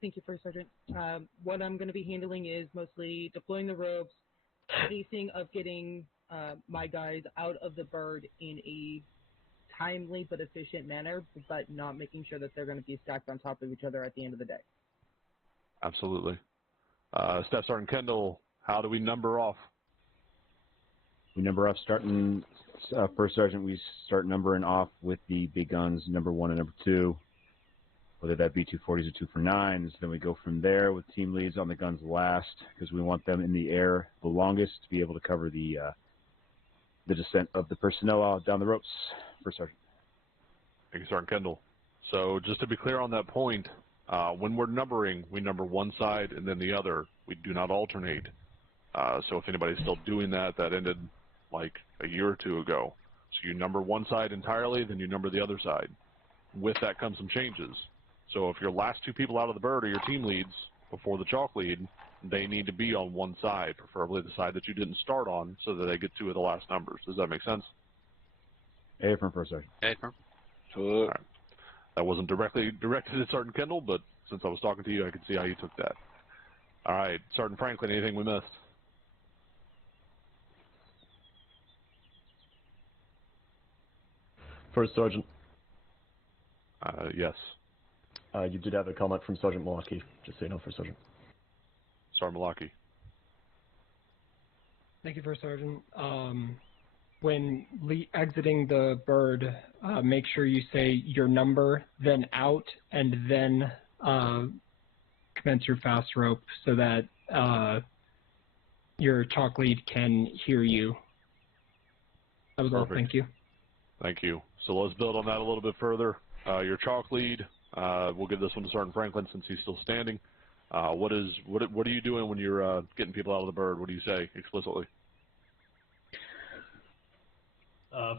Thank you, First Sergeant. What I'm going to be handling is mostly deploying the ropes, pacing of getting my guys out of the bird in a timely but efficient manner, but not making sure that they're going to be stacked on top of each other at the end of the day. Absolutely. Staff Sergeant Kendall, how do we number off? We number off starting, First Sergeant, we start numbering off with the big guns, number 1 and number 2, whether that be 240s or 249s. Then we go from there with team leads on the guns last, because we want them in the air the longest to be able to cover the descent of the personnel out down the ropes. First Sergeant. Thank you, Sergeant Kendall. So just to be clear on that point, when we're numbering, we number one side and then the other. We do not alternate. So if anybody's still doing that, that ended like a year or two ago. So you number one side entirely, then you number the other side. With that comes some changes. So if your last 2 people out of the bird are your team leads before the chalk lead, they need to be on one side, preferably the side that you didn't start on, so that they get 2 of the last numbers. Does that make sense? A from First Sergeant. A from. All right. That wasn't directly directed at Sergeant Kendall, but since I was talking to you, I could see how you took that. All right, Sergeant Franklin, anything we missed? First Sergeant. Yes. You did have a comment from Sergeant Malaki, just so you know, First Sergeant. Sergeant Malaki. Thank you, First Sergeant. When exiting the bird, make sure you say your number, then out, and then commence your fast rope so that your chalk lead can hear you. That was Perfect. all. Thank you. Thank you. So let's build on that a little bit further. Your chalk lead, we'll give this one to Sergeant Franklin since he's still standing. What are you doing when you're getting people out of the bird? What do you say explicitly?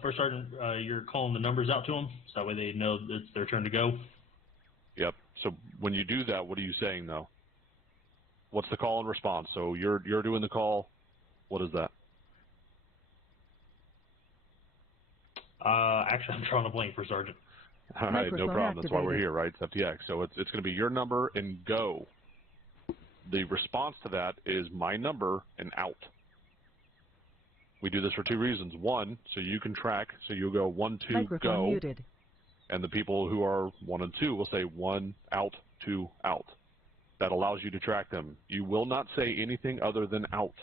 First Sergeant, you're calling the numbers out to them, so that way they know that it's their turn to go. Yep. So when you do that, what are you saying though? What's the call and response? So you're doing the call. What is that? Actually, I'm drawing a blank, First Sergeant. All right, no problem. That's why we're here, right? It's FTX. So it's going to be your number and go. The response to that is my number and out. We do this for 2 reasons. 1, so you can track. So you'll go 1, 2, Microphone go. muted. And the people who are 1 and 2 will say 1 out, 2 out. That allows you to track them. You will not say anything other than out.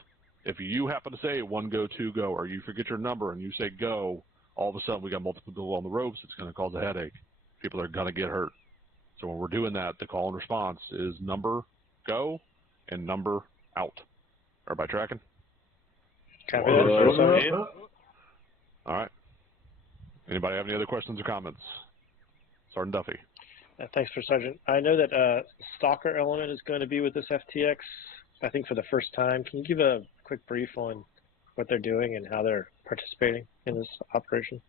If you happen to say 1 go, 2 go, or you forget your number and you say go, all of a sudden we got multiple people on the ropes. It's going to cause a headache. People are going to get hurt. So when we're doing that, the call and response is number go and number out. Everybody tracking? Copy that. All right. Anybody have any other questions or comments? Sergeant Duffy. Thanks, First Sergeant. I know that Stalker element is going to be with this FTX, I think for the first time. Can you give a quick brief on what they're doing and how they're participating in this operation?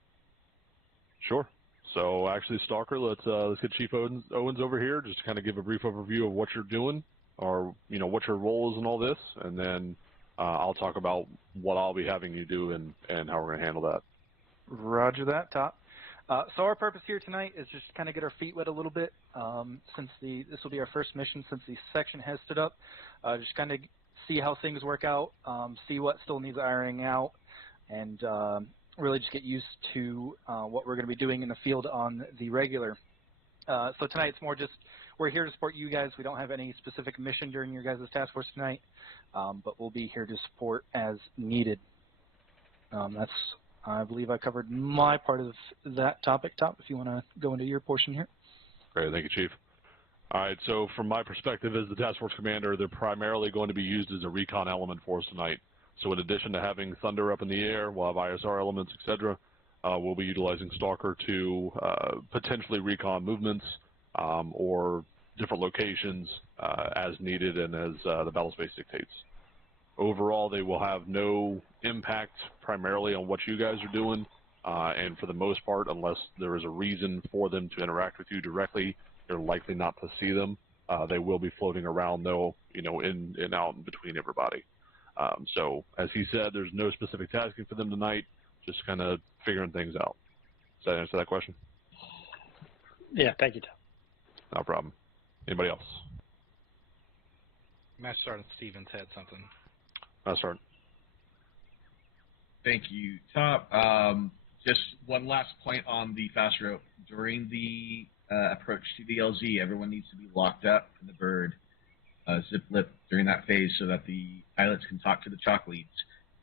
Sure. So actually, Stalker, let's get Chief Owens over here, just to kind of give a brief overview of what you're doing, or what your role is in all this, and then I'll talk about what I'll be having you do and how we're going to handle that. Roger that, Top. So our purpose here tonight is just to kind of get our feet wet a little bit, since this will be our first mission since the section has stood up. Just kind of see how things work out, see what still needs ironing out, and really just get used to what we're going to be doing in the field on the regular. So tonight it's more just we're here to support you guys. We don't have any specific mission during your guys' task force tonight, but we'll be here to support as needed. I believe I covered my part of that topic. Top, if you want to go into your portion here. Great, thank you, Chief. All right, so from my perspective as the task force commander, they're primarily going to be used as a recon element for us tonight. So in addition to having Thunder up in the air, we'll have ISR elements, etc. We'll be utilizing Stalker to potentially recon movements or different locations as needed and as the battle space dictates. Overall, they will have no impact primarily on what you guys are doing, and for the most part, unless there is a reason for them to interact with you directly, you're likely not to see them. They will be floating around, though, in and out and between everybody. So, as he said, there's no specific tasking for them tonight, just kind of figuring things out. Does that answer that question? Yeah, thank you, Tom. No problem. Anybody else? Master Sergeant Stevens had something. Master Sergeant. Thank you, Top. Just one last point on the fast rope. During the approach to the LZ, everyone needs to be locked up in the bird, zip lip during that phase so that the pilots can talk to the chalk leads.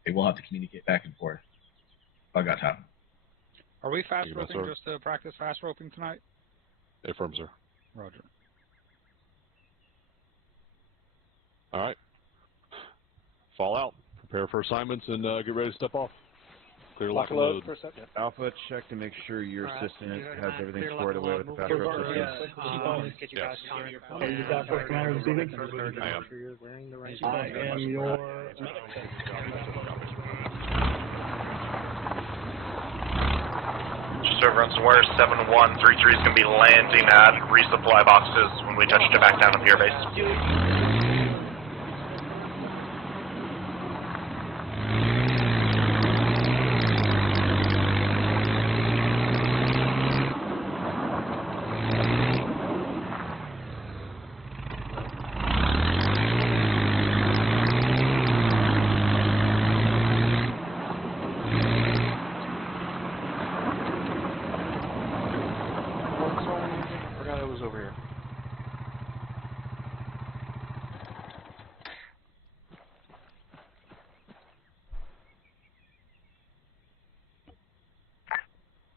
They will have to communicate back and forth. I got Top. Are we fast roping just to practice fast roping tonight? Affirm, sir. Roger. All right. Fall out. Prepare for assignments and get ready to step off. Clear, lock, and load. Alpha, check to make sure your assistant has everything squared away with the fast rope system. Yes. Are you that for Commander this evening? I am. I am your... Just over on Sawyer 7133 is going to be landing at resupply boxes when we touch it back down at the airbase.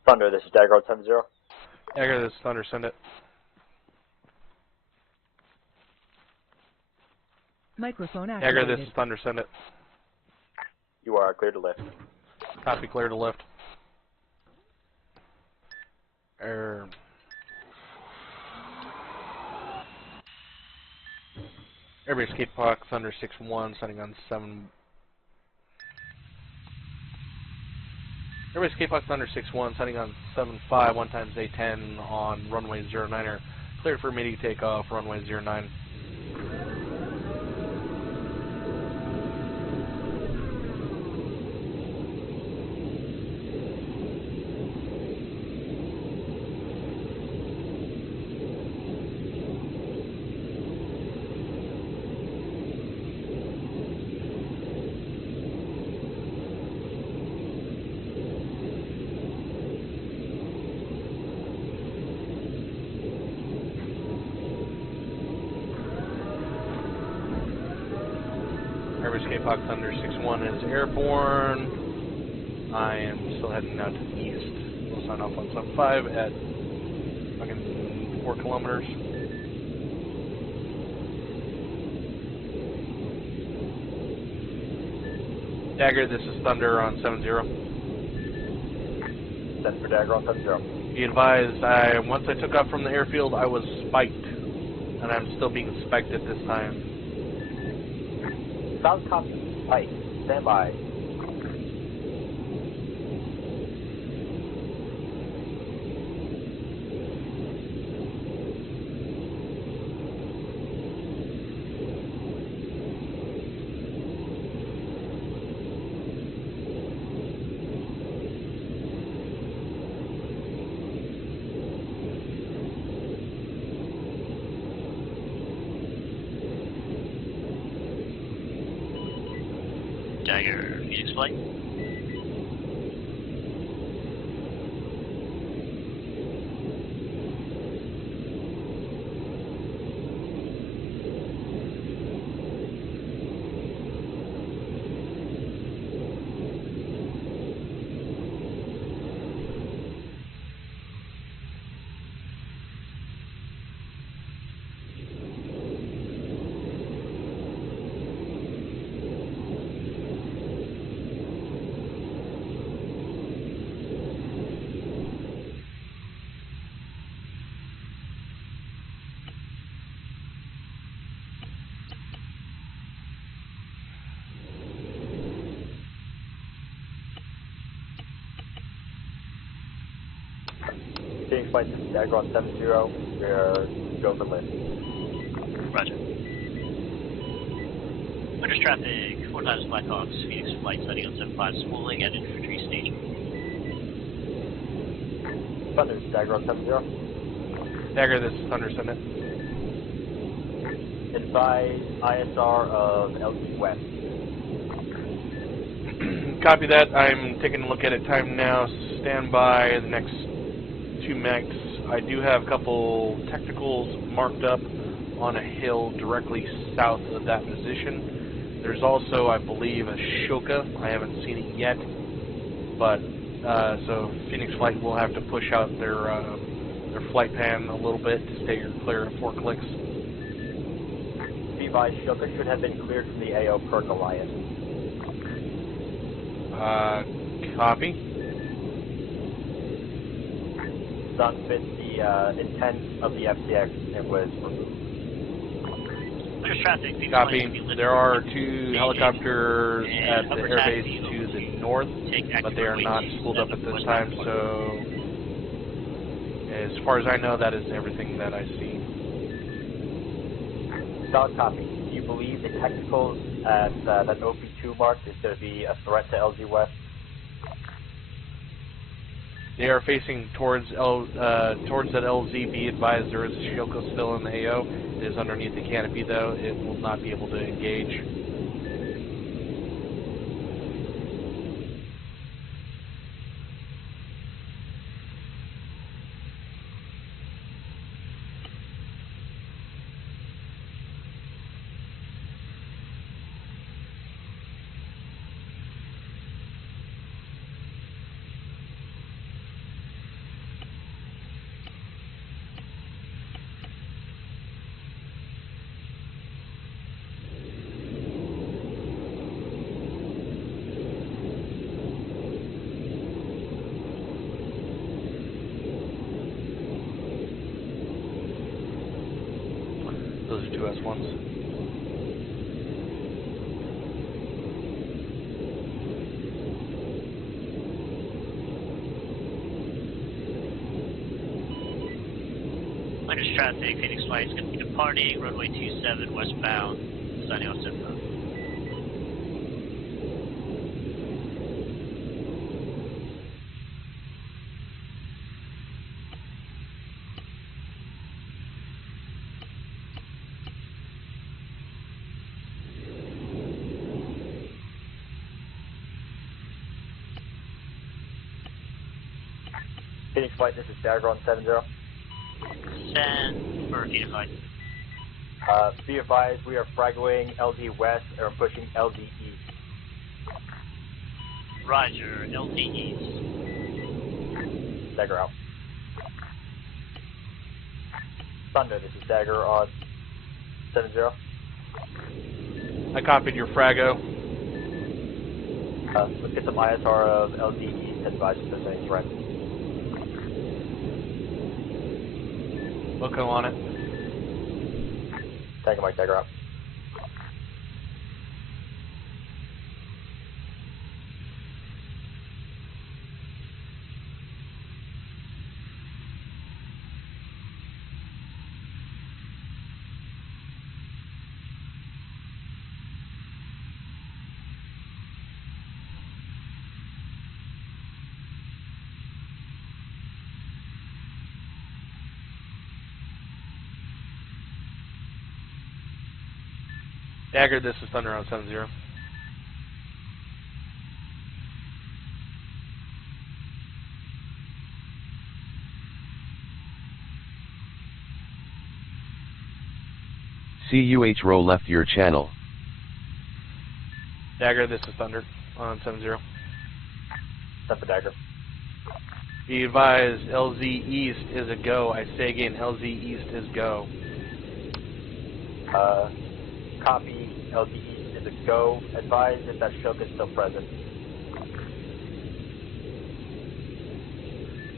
Thunder, this is Dagger 70. Dagger, this is Thunder, send it. Microphone activated. Dagger, this is Thunder, send it. You are clear to lift. Copy, clear to lift. Airbase escape pod, Thunder 6-1, setting on 7. Airbase escape pod, Thunder 6-1, setting on 7-5, 1 times A-10 on runway 09er. Cleared for immediate takeoff, runway 09. Escape Hawk Thunder 6-1 is airborne. I am still heading out to the east. We'll sign off on 75 at fucking 4 kilometers. Dagger, this is Thunder on 70. Send for Dagger on 70. Be advised, once I took off from the airfield, I was spiked, and I'm still being spiked at this time. South copy. Spike. Stand by. Dagger, Phoenix flight. Phoenix Flight, this is Dagger on 70. We are go for lift. Roger. Winter's traffic, 4 times Blackhawks, Phoenix flight setting on 75, spooling at infantry station. Thunder, this is Dagger on 70. Dagger, this is Thunder, send it. Advise ISR of LZ West. Copy that. I'm taking a look at it. Time now. Stand by the next 2 mechs. I do have a couple technicals marked up on a hill directly south of that position. There's also, I believe, a Shoka. I haven't seen it yet, but so Phoenix Flight will have to push out their flight pan a little bit to stay clear of 4 clicks. Be advised, Shoka should have been cleared from the AO per Goliath. Copy. Sun fit the intent of the FTX and was removed. Copy. There are 2 helicopters at the airbase to the north, but they are not spooled up at this time, so as far as I know, that is everything that I see. Solid copy. Do you believe the technicals at that OP2 mark is going to be a threat to LZ West? They are facing towards that LZ. Be advised, there is a Shoko still in the AO. It is underneath the canopy, though. It will not be able to engage. Those are 2 S1s. Minus traffic, Phoenix Flight is going to be departing, runway 27 westbound, signing off SIPA. Phoenix Flight, this is Dagger on 7-0. Send for Phoenix Flight. Be advised, we are fraggoing LZ West and we're pushing LZ East. Roger, LZ East. Dagger out. Thunder, this is Dagger on 7-0. I copied your Frago. Let's get some ISR of LZ East, advise if there's any threat. Loco on it. Tango Mike, Dagger out. Dagger, this is Thunder on 7-0. CUH row left your channel. Dagger, this is Thunder on 7-0. Send for Dagger. Be advised, LZ East is a go. I say again, LZ East is go. Copy, LZ East is a go. Advise if that Shoka is still present.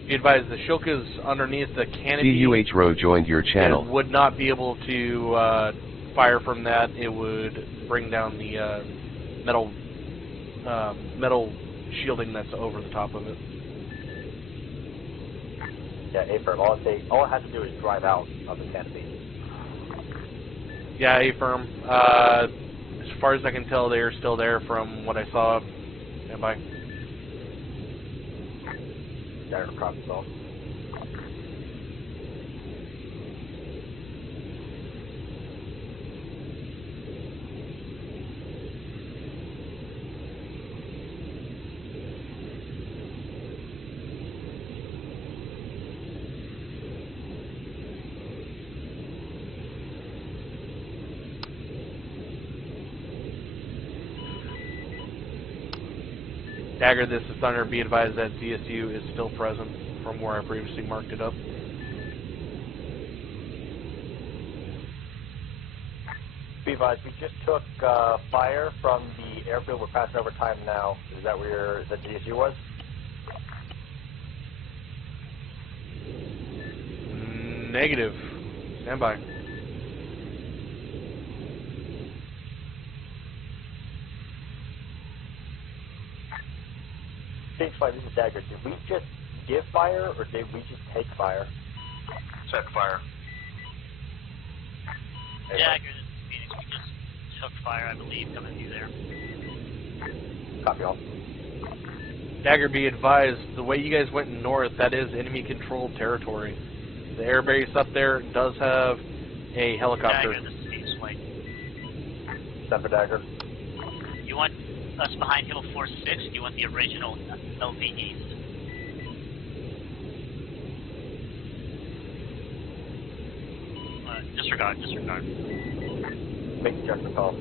Be advised, the Shoka's underneath the canopy. CUH row joined your channel. It would not be able to fire from that. It would bring down the metal shielding that's over the top of it. Yeah, A-firm. All it has to do is drive out of the canopy. Yeah, A-firm. As far as I can tell, they are still there from what I saw. Stand by. Dagger copy all. Dagger, this is Thunder. Be advised that ZSU is still present from where I previously marked it up. Be advised, we just took fire from the airfield. We're passing over time now. Is that where the ZSU was? Negative. Stand by. Phoenix Flight, this is Dagger. Did we just give fire, or did we just take fire? Set fire. Dagger, this is Phoenix. We just took fire, I believe, coming through there. Copy all. Dagger, be advised, the way you guys went north, that is enemy-controlled territory. The airbase up there does have a helicopter. Dagger, this is Phoenix Flight. Set for Dagger. You want us behind Hill 46, or do you want the original LV East? Disregard. Make the check for call.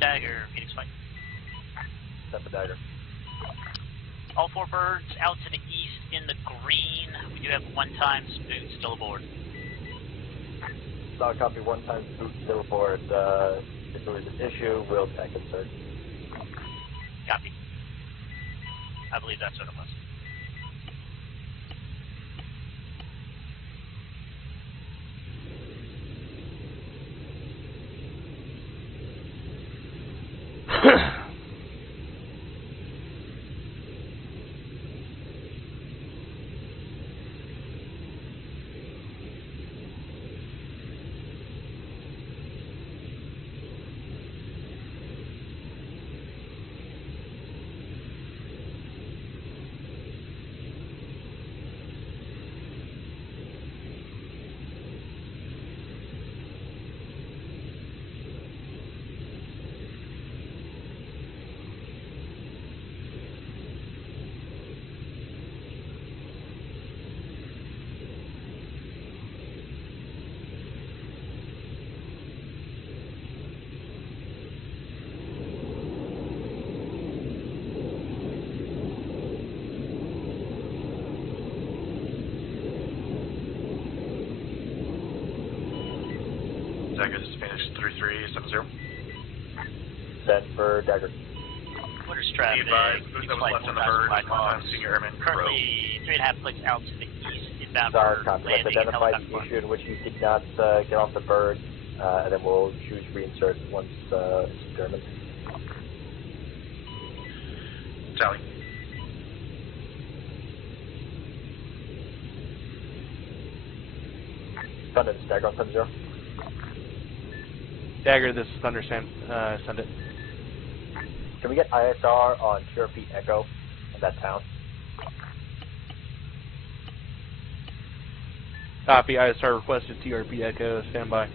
Dagger, Phoenix Flight. Set for Dagger. All 4 birds out to the east in the green. We do have 1-time Spoot still aboard. Solid copy, 1-time Spoot still aboard. If there was an issue, we'll check it, sir. Copy. I believe that's what it was. Dagger, this is Phoenix 3370. Send for Dagger. Quarters traffic. Boost that was left on the bird on Senior Airman. Currently 3.5 clicks out to the east, inbound Sorry, for copy. Let's landing in identify helicopter the issue in which you did not get off the bird, and then we'll choose reinsert once it's determined. Sally. Thunder, Dagger on 7-0. Dagger, this is Thunder, send it. Can we get ISR on TRP Echo of that town? Copy, ISR requested, TRP Echo, standby.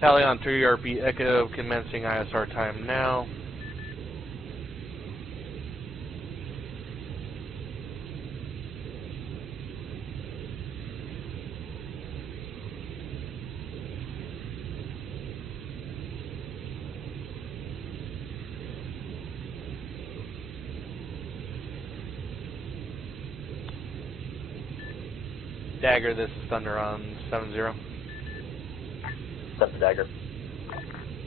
Tally on 3RP Echo, commencing ISR time now. Dagger, this is Thunder on 7-0. That's the Dagger.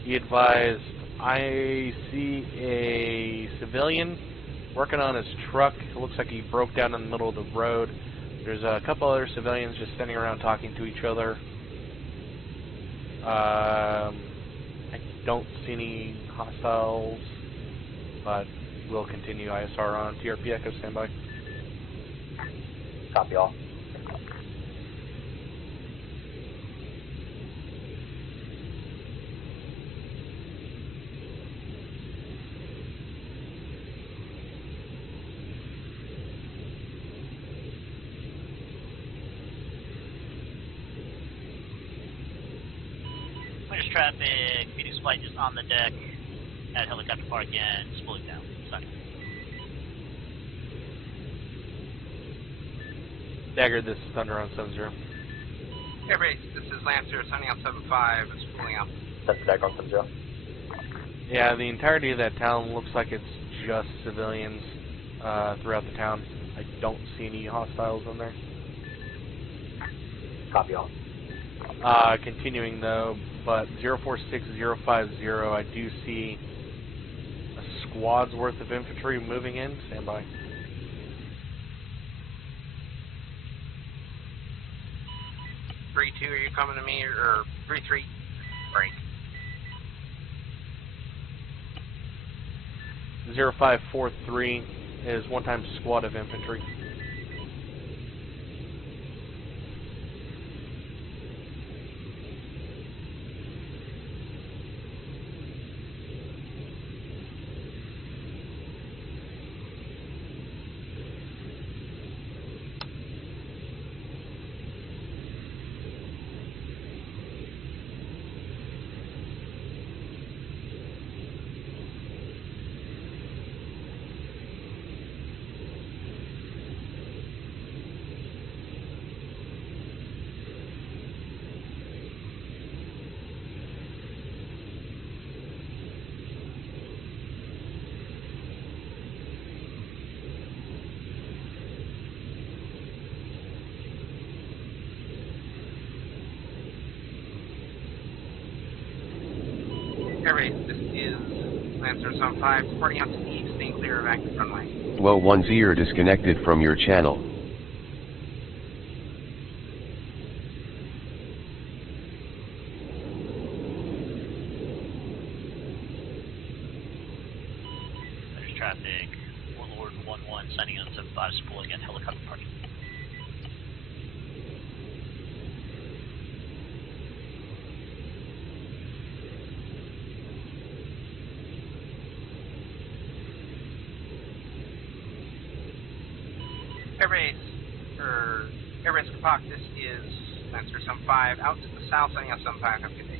He advised, I see a civilian working on his truck. It looks like he broke down in the middle of the road. There's a couple other civilians just standing around talking to each other. I don't see any hostiles, but we'll continue ISR on TRP Echo, standby. Copy all. Traffic, Phoenix Flight is on the deck at helicopter park and spooling down. Sorry. Dagger, this is Thunder on 7-0. Airbase, this is Lancer, Sunny on 7-5, it's pulling out. That's the Dagger on 7-0. Yeah, the entirety of that town looks like it's just civilians throughout the town. I don't see any hostiles in there. Copy all. Continuing though, but 046050, I do see a squad's worth of infantry moving in. Stand by. Three 2, are you coming to me, or 3-3? Break. 0543 is one-time squad of infantry. Airbase, this is Lancer, Sun 5, reporting out to the east, staying clear of active runway. Well, 1-0 disconnected from your channel. There's traffic. Warlord 1-1 signing on 75, spooling at helicopter parking. Airbase, Airbus Kapak, this is Lancer 75 out to the south, setting up 75. Have a good day.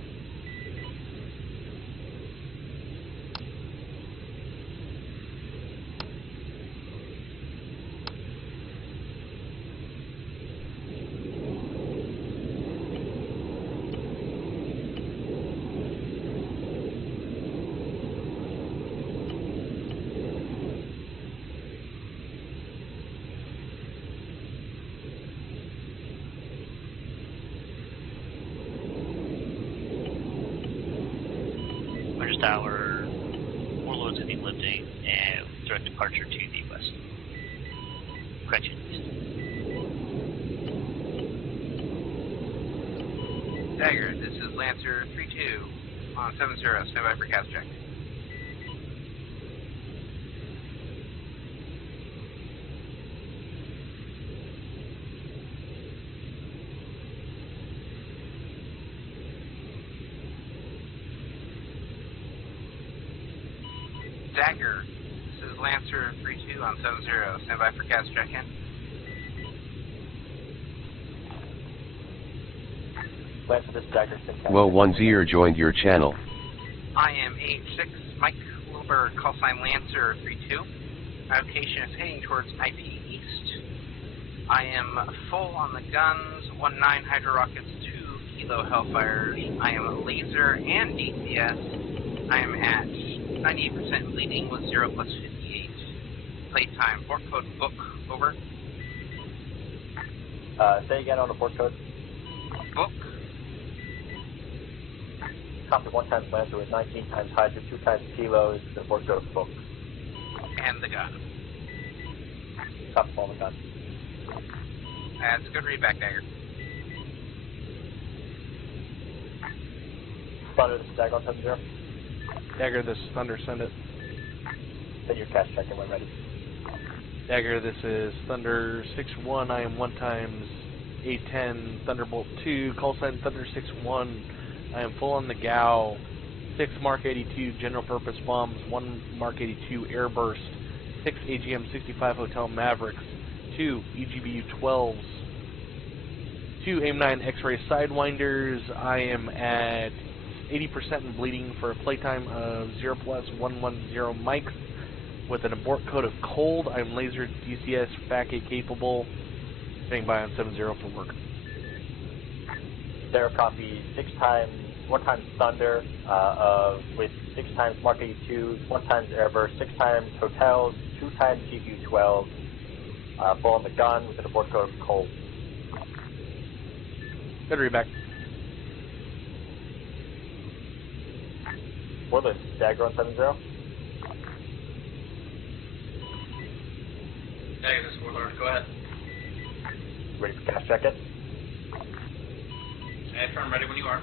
Tower, Warlord's going to be lifting, and direct departure to the west. Correction, east. Dagger, this is Lancer 32 on 70, stand by for cast check. Dagger, this is Lancer 32 on 70, stand by for cast check-in. Lancer, this is Dagger. Well, 10 joined your channel. I am A-10C, Mike Wilbur, Callsign Lancer 32. My location is heading towards IP East. I am full on the guns, 19 Hydro Rockets, 2 Kilo Hellfires. I am laser and DCS. I am at 98% bleeding with 0 plus 58. Playtime, port code book, over. Say again on the port code. Book. Copy 1 times Lancer with 19 times Hydra, 2 times Kilos, the port code book. And the gun. Copy all the gun. That's a good readback, Dagger. Thunder, this is Dagger on 70. Dagger, this is Thunder, send it. Send your cast check-in when ready. Dagger, this is Thunder 61. I am 1 times A-10, Thunderbolt 2, Callsign Thunder 61. I am full on the GAU, 6 Mark 82 general purpose bombs, 1 Mark 82 airburst, 6 AGM-65 Hotel Mavericks, 2 EGBU 12s, 2 AIM-9 X-ray Sidewinders. I am at 80% in bleeding for a playtime of 0 plus 110 mics with an abort code of cold. I'm laser DCS FAC capable. Standing by on 70 for work. There copy 1 times Thunder with 6 times Mark 82s, 1 times Airburst, 6 times Hotels, 2 times GPU 12, full on the gun with an abort code of cold. Good readback. Warlord, Dagger on 70. Dagger, this is Warlord, go ahead. Ready for cast check-in? Affirm, ready when you are.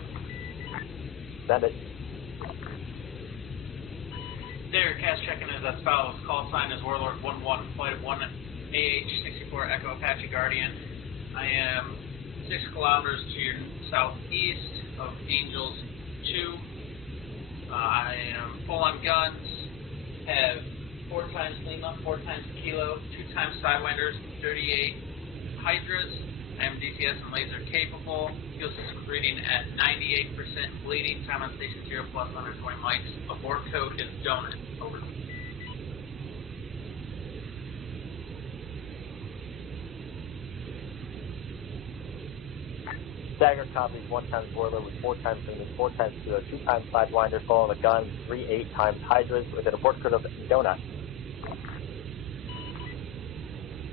Send it. Dagger, cast check-in is as follows. Call sign is Warlord 1-1, flight of 1 AH-64 Echo Apache Guardian. I am 6 kilometers to your southeast of Angels 2. I am full on guns, have 4 times Lima, 4 times Kilo, 2 times Sidewinders, 38 Hydras. I am DCS and laser capable. Fuel system reading at 98% bleeding. Time on station 0 plus 120 mics. Abort code is donut. Over. Dagger copies 1 times Boiler with 4 times Lima, 4 times Kilo, 2 times Sidewinders, full on the gun, 3 8 times Hydras with an abort code of donut.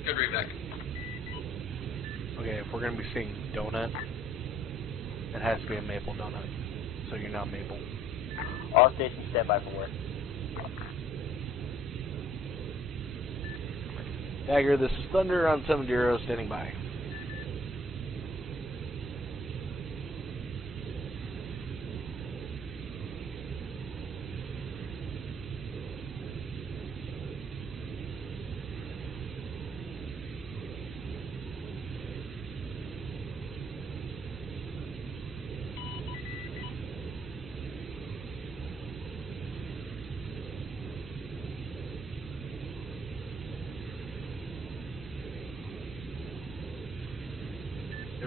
Good readback. Okay, if we're going to be seeing donut, it has to be a maple donut. So you're not maple. All stations stand by for work. Dagger, this is Thunder on 70, standing by.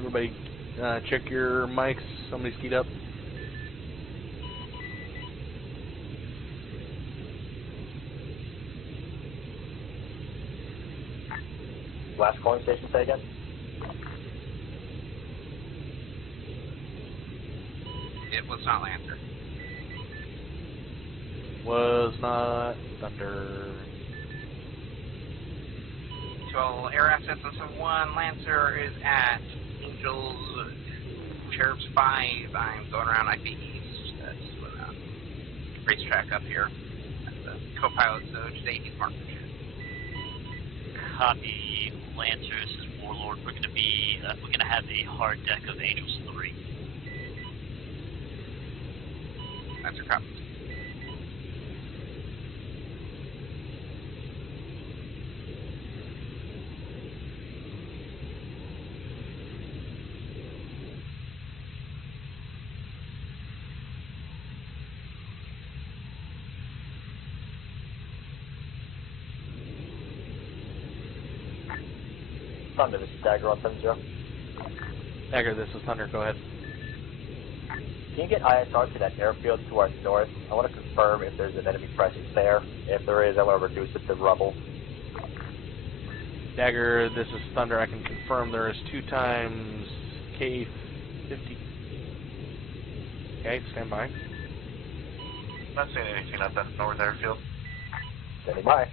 Everybody, check your mics. Somebody skied up. Last calling station, say again. It was not Lancer. Was not Thunder. So air assets on 1, Lancer is at Angels, Sheriff's 5. I'm going around IP East. That's doing a racetrack up here. That's the co-pilot, so today he's marked. Copy, Lancer. This is Warlord. We're gonna have a hard deck of Angels 3. Lancer copy. Thunder, this is Dagger on 70. Dagger, this is Thunder. Go ahead. Can you get ISR to that airfield to our north? I want to confirm if there's an enemy presence there. If there is, I want to reduce it to rubble. Dagger, this is Thunder. I can confirm there is 2 times K-50. Okay, stand by. Not seeing anything at that north airfield. Standing by.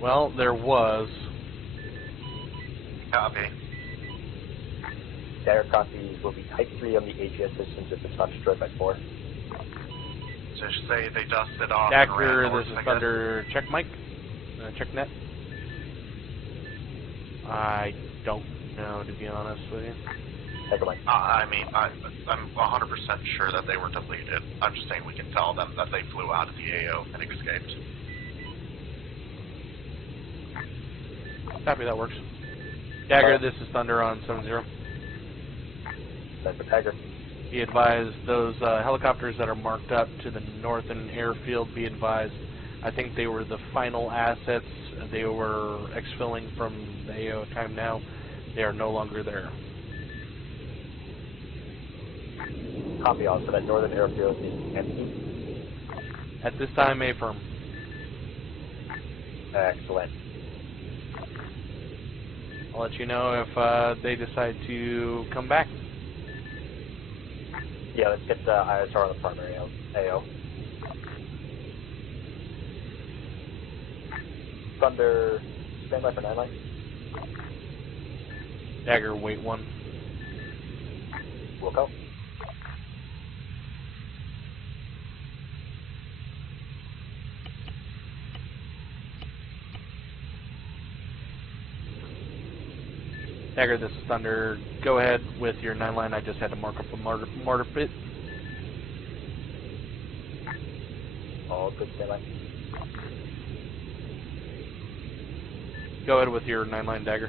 Well, there was. Copy. Dagger copies will be Type 3 on the AGS systems if it's not destroyed by 4. So just say they dusted off. Dagger, this is Thunder. Check mic. Check net. I don't know, to be honest with you. I mean, I'm 100% sure that they were deleted. I'm just saying we can tell them that they flew out of the AO and escaped. Copy, that works. Dagger, this is Thunder on 70. That's for Dagger. Be advised, those helicopters that are marked up to the northern airfield, be advised, I think they were the final assets. They were exfilling from the AO time now. They are no longer there. Copy on, so that northern airfield is empty. At this time, affirm. Excellent. I'll let you know if they decide to come back. Yeah, let's get the ISR on the primary AO. Thunder, stand by for 9 line. Dagger, wait 1. We'll go. Dagger, this is Thunder. Go ahead with your 9 line. I just had to mark up a mortar pit. All good, stand by. Go ahead with your 9 line, Dagger.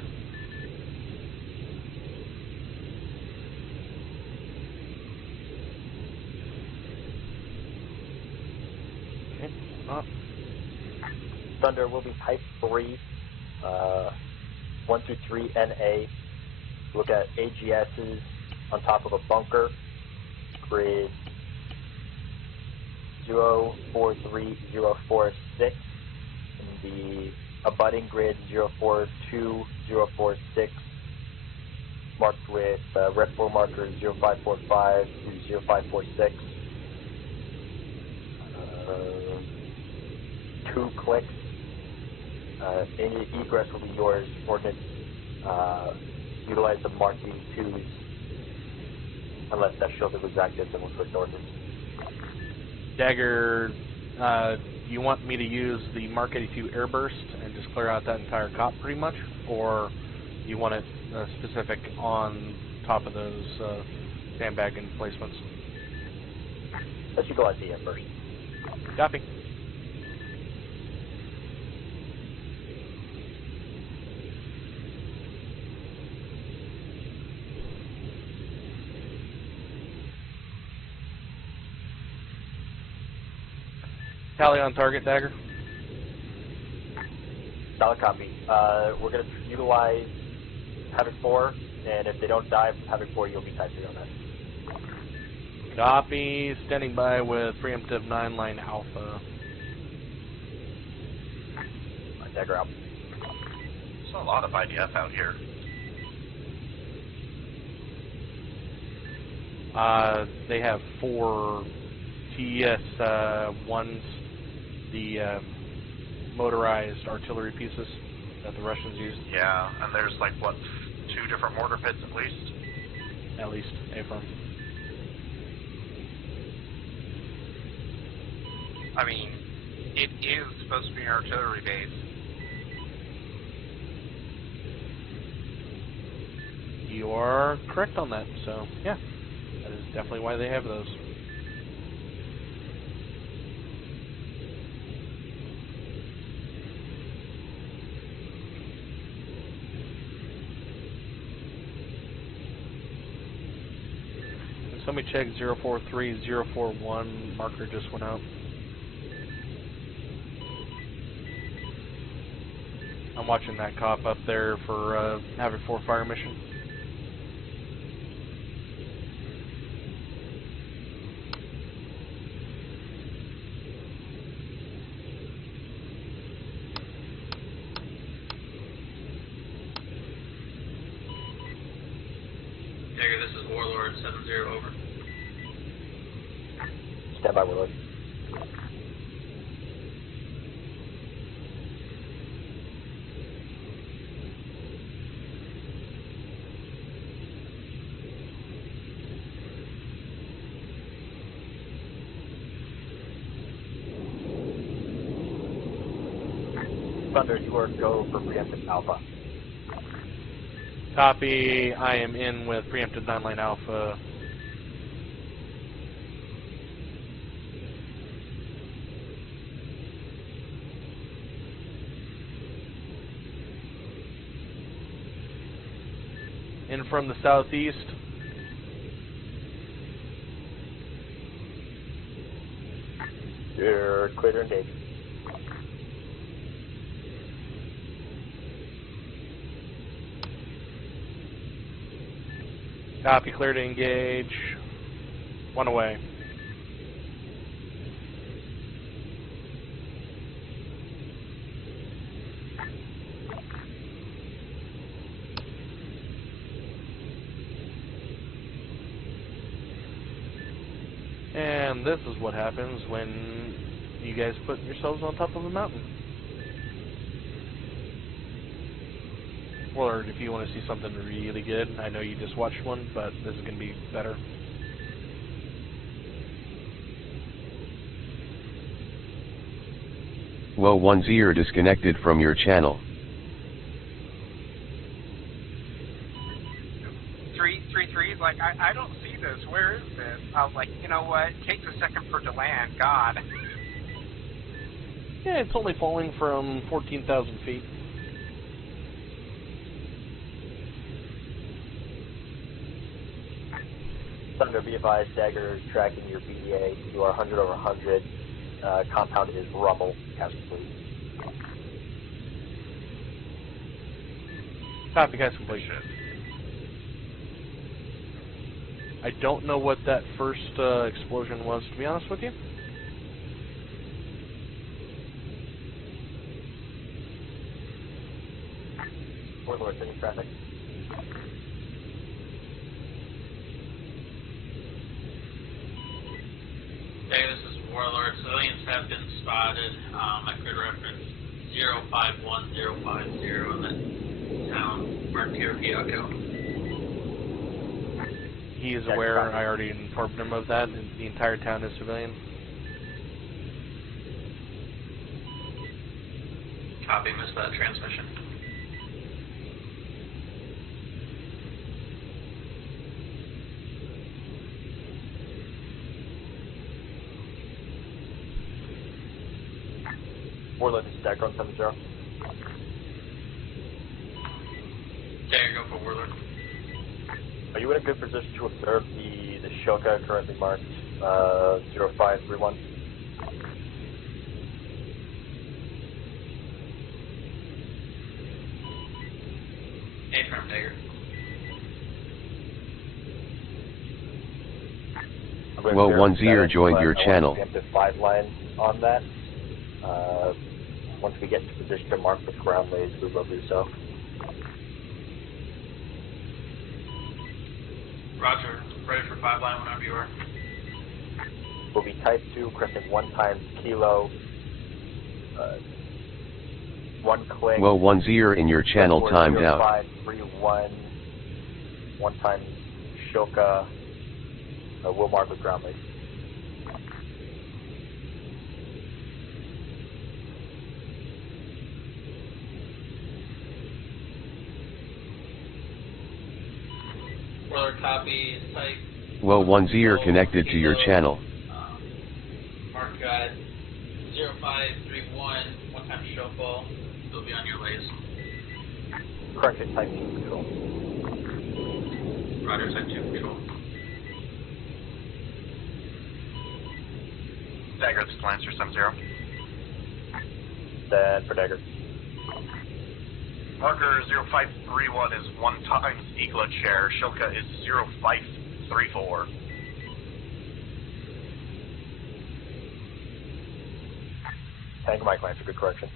Okay, up. Thunder will be Type 3. 1 through 3 NA. Look at AGSs on top of a bunker. Grid 043046 and the abutting grid 042046 marked with red 4 markers 0545 through 0546. 2 clicks. Any egress will be yours. Ordnance, utilize the Mark 82s unless that shelter was active, then we'll switch to ordnance. Dagger, you want me to use the Mark 82 airburst and just clear out that entire cop pretty much? Or you want it specific on top of those sandbag emplacements? Let's go at the airburst. Copy. Tally on target, Dagger. Solid copy. We're going to utilize Havoc 4, and if they don't die from Havoc 4, you'll be type 3 on that. Copy. Standing by with preemptive 9-line Alpha. Dagger out. There's a lot of IDF out here. They have 4 TS-1s, the motorized artillery pieces that the Russians used. Yeah, and there's like, what, 2 different mortar pits at least? At least, A-firm. I mean, it is supposed to be an artillery base. You are correct on that, so yeah, that is definitely why they have those. And somebody check 043041, marker just went out. I'm watching that cop up there for Havoc 4 fire mission. Dagger, this is Warlord 7-0, over. Stand by, Warlord. Thunder, you are go for preemptive Alpha. Copy. I am in with preemptive 9-line Alpha. In from the southeast. You're clear to engage. Copy, clear to engage. 1 away. And this is what happens when you guys put yourselves on top of a mountain. Or if you want to see something really good, I know you just watched one, but this is going to be better. Whoa, 1-0 disconnected from your channel. 3-3-3, like, I don't see this. Where is this? I was like, you know what? It takes a second for it to land. God. Yeah, it's only falling from 14,000 feet. Thunder, be advised, Dagger is tracking your BDA. You are 100 over 100. Compound is rubble. Capture, please. Copy, guys, completion. I don't know what that first explosion was, to be honest with you. Warlord, sending traffic. Okay, this is Warlord. Civilians have been spotted. I could reference 051050 in the town marked here, Havoc. He is aware. I already informed him of that. The entire town is civilian. Copy, missed that transmission. Warlord, this is Dagger on 7-0. Dagger, go for Warlord. Are you in a good position to observe the Shoka currently marked 0531? Charm Dagger. Well, 1-0 joined your channel. Preemptive 5 line on that. Once we get into position to mark with ground lays, we will do so. Roger. Ready for 5 line whenever you are. Will be type 2, crescent 1 times kilo. 1 click. Well, 1-0 in your channel timed out. 531. 1 times Shoka. We'll mark with ground lays. Roller copy type. Well, 1-0 connected to your channel. Mark 0531. 1 times Shoko. It'll be on your lays. Correction, type 2 control. Roger, type 2 control. Dagger, this is Lancer 7-0. Then for Dagger. Marker 0531 is 1 times Eaglet Chair. Shilka is 0534. Tango Mike Lancer, good correction.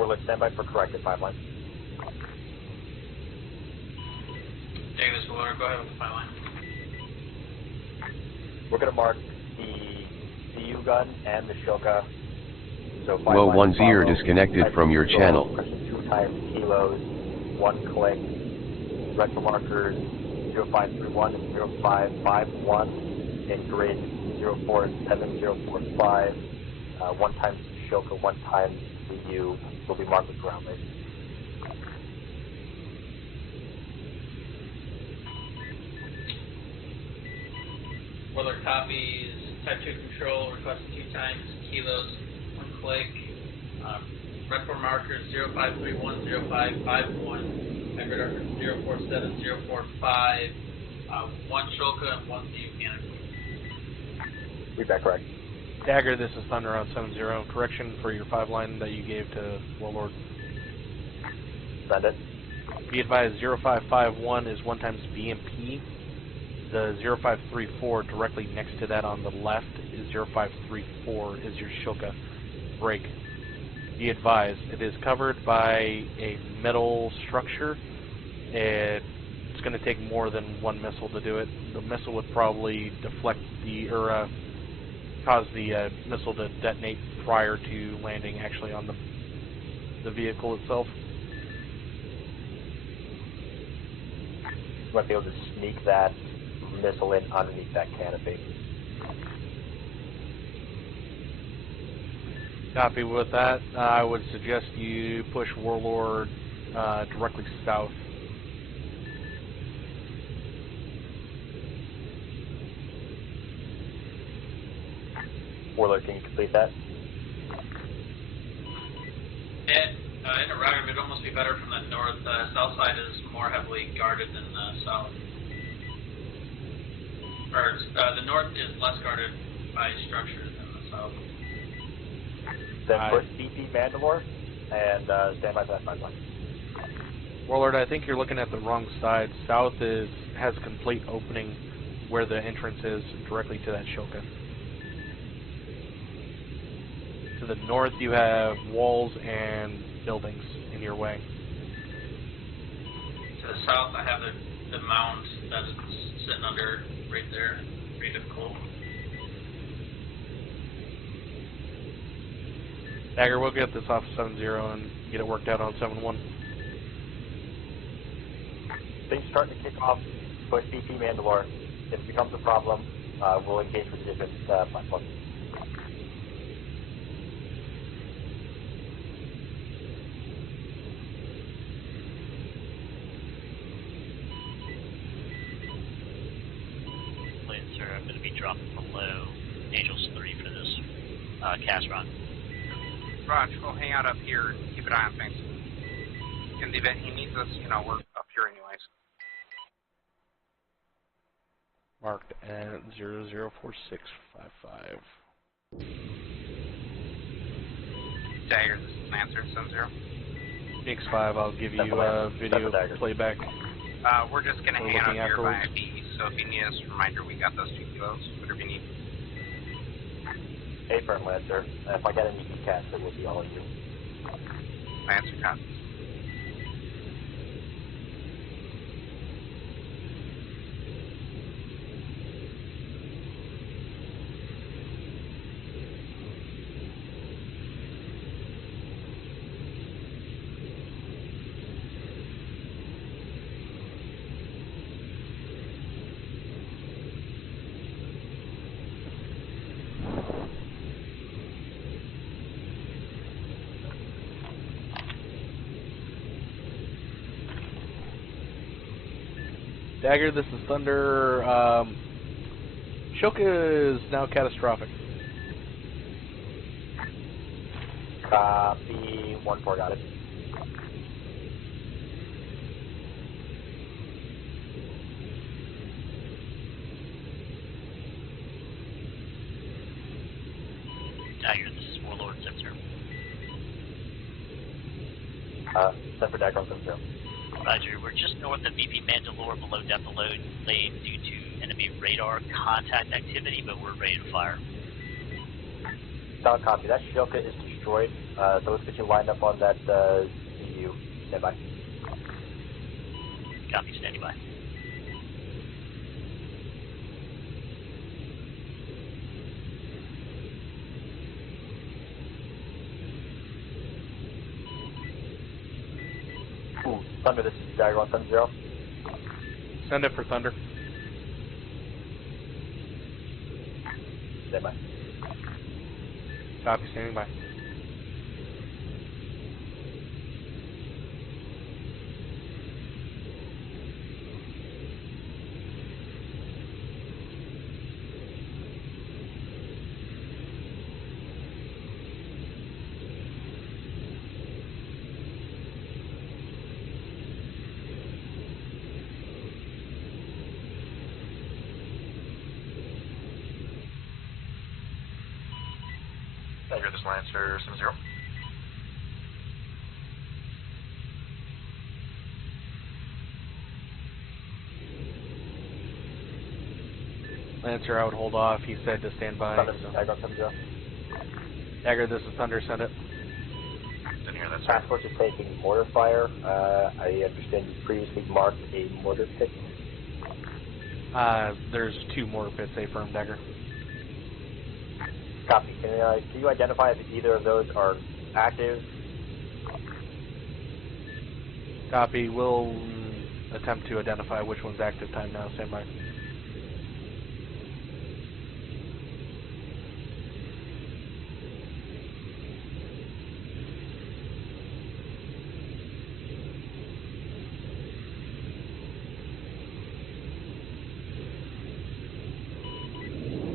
Let's stand by for corrected 5 line. Take this Willer, go ahead with the 5 line. We're going to mark the CU gun and the Shoka. So 5 well, line 1-0 disconnected from your channel. 2 times kilos, 1 click. Retro markers 0531 and 0551 in grid 047045. 1 times Shoka, 1 times CU. Will be marked with ground lays. Willer copies type 2 control, request 2 times kilos, 1 click. Retro markers 0531, 0551, Hybrid markers 047, 045, 1 Shoka and 1 CU cannon. Read that correct. Dagger, this is Thunder on 7-0. Correction for your 5 line that you gave to Warlord. Send it. Be advised, 0551 is 1 times BMP. The 0534 directly next to that on the left is 0534 is your Shoka break. Be advised, it is covered by a metal structure. It's going to take more than 1 missile to do it. The missile would probably deflect the, or cause the missile to detonate prior to landing actually on the vehicle itself. You might be able to sneak that missile in underneath that canopy. Copy with that. I would suggest you push Warlord directly south. Warlord, can you complete that? In a round, it'd almost be better from the north. South side is more heavily guarded than the south. Or the north is less guarded by structures than the south. Then push BP Mandalore and stand by for that 5 line. Warlord, I think you're looking at the wrong side. South has a complete opening where the entrance is directly to that Shoka. the north, you have walls and buildings in your way. To the south, I have the mound that it's sitting under right there. Pretty difficult. Dagger, we'll get this off 7-0 and get it worked out on 7-1. Things starting to kick off. Push BP Mandalore. If it becomes a problem, we'll engage with the different platforms. Lancer, I'm going to be dropping below Angels 3 for this cast run. Raj, go hang out up here and keep an eye on things. In the event he needs us, you know, we're up here anyways. Marked at 004655. Dagger, this is Lancer, 7-0. X5, I'll give you video playback. We're just going to hang out here by B, so if you need us, reminder, we got those 2 kilos, whatever you need. A-firm, Lancer. If I get any cats, it will be all of you. Lancer, copies. Dagger, this is Thunder. Shoka is now catastrophic. Copy, 1-4, got it. Dagger, this is Warlord 7-0. Send for Dagger on 7-0. Roger, we're just north of VP Mandalore, below depth of load lane due to enemy radar contact activity, but we're ready to fire. Solid copy. That Shilka is destroyed. So let's get you lined up on that CU. Stand by. Copy, standing by. Thunder, this is Dagger on 7-0. Send it for Thunder. Stand by. Copy, standing by. Dagger, this is Lancer 7-0. Lancer, I would hold off. He said to stand by. Thunder, So. Dagger on 7-0. Dagger, this is Thunder. Send it. Didn't hear that, Task Force is taking mortar fire. I understand you previously marked a mortar pit. There's 2 mortar pits, A-firm, Dagger. Copy. Can you identify if either of those are active? Copy. We'll attempt to identify which one's active. Time now. Stand by.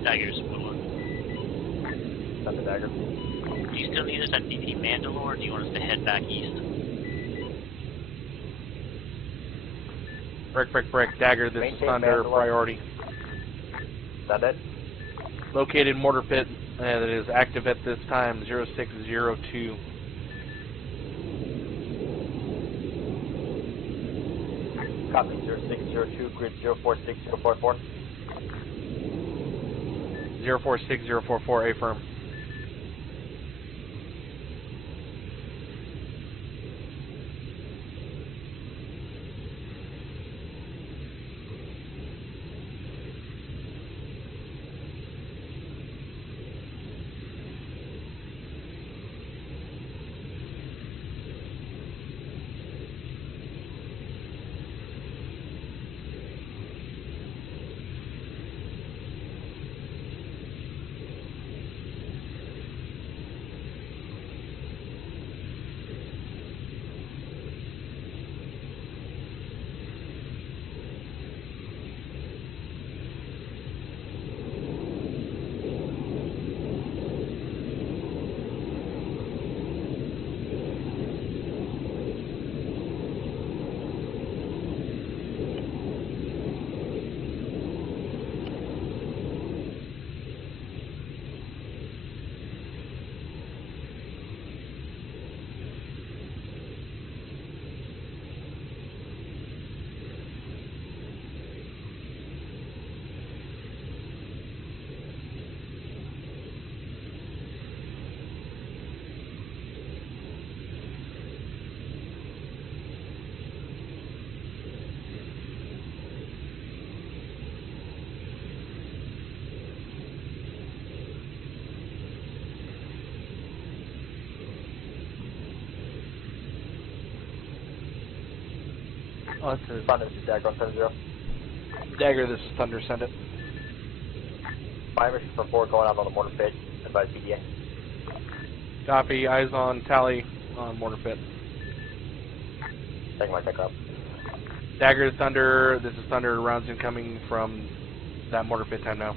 Daggers, Warlord. Send the Dagger. Do you still need us at VP Mandalore, or do you want us to head back east? Break. Dagger, this is Thunder. Priority. Send it. Located mortar pit that is active at this time, 0602. Copy, 0602, grid 046044. 046044, A-firm. Oh, that's a Thunder, this is Dagger on 7-0. Dagger, this is Thunder, send it. Fire mission for 4 going out on the mortar pit. Advise BDA. Copy, eyes on tally on mortar pit. Taking my tech up. Dagger, Thunder, this is Thunder, rounds incoming from that mortar pit time now.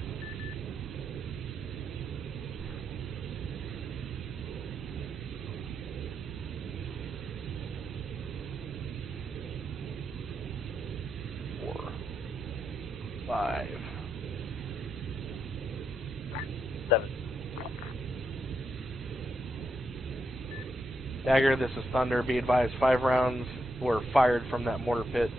Five. 7. Dagger, this is Thunder. Be advised, 5 rounds were fired from that mortar pit.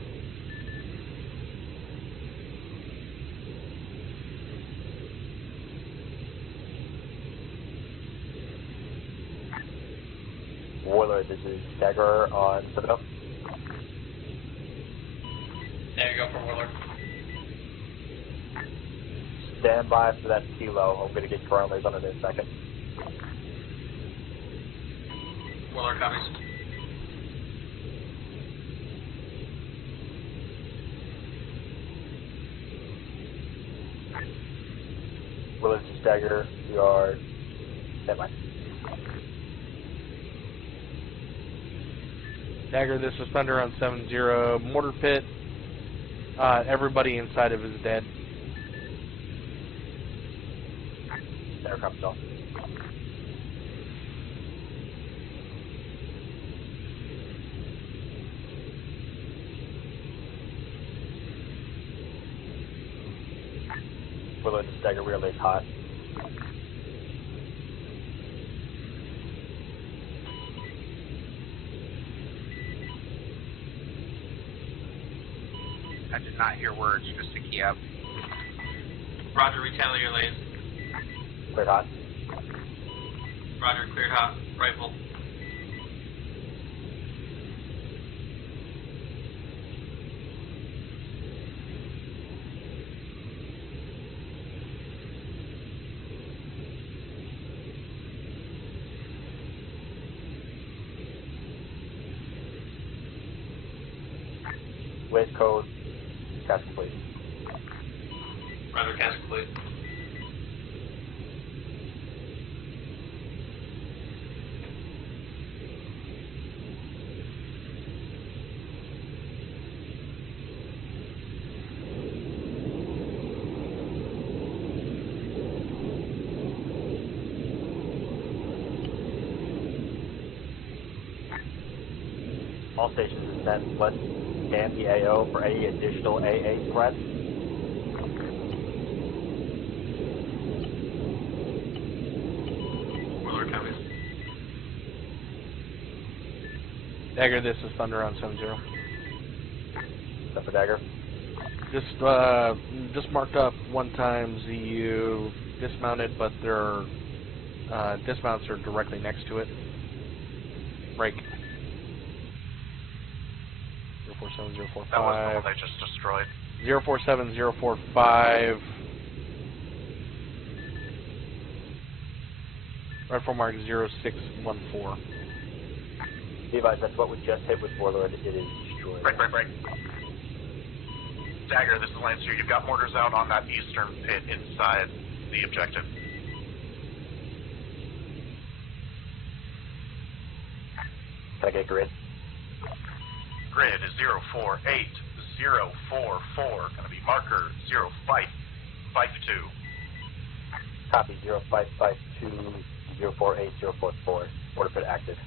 Warlord, this is Dagger on 7-0. There you go for Warlord. Stand by for that kilo. I'm going to get ground lays on it in a second. Warlord copies. Warlord, this is Dagger. You are stand by. Dagger, this is Thunder on 7-0. Mortar pit. Everybody inside of it is dead. Dagger copies all. Warlord, this is Dagger. Rear lays hot. I did not hear words, just to key up. Roger, retaliator lays. Cleared hot. Roger, cleared hot. Rifle. Wave code. Cast complete. Roger, cast complete. All stations send let's scan the AO for any additional AA threats. Warlord copies. Dagger, this is Thunder on 7-0. Except for Dagger. Just marked up one time ZU dismounted, but their dismounts are directly next to it. Break. 047045. That was the one they just destroyed. 047045. Rifle mark 0614. Levi, that's what we just hit with Warlord. It is destroyed. Break. Dagger, this is Lancer. You've got mortars out on that eastern pit inside the objective. Can I get grid? Grid is 048044. Going to be marker 0552. Copy 0552 048044. Mortar pit active.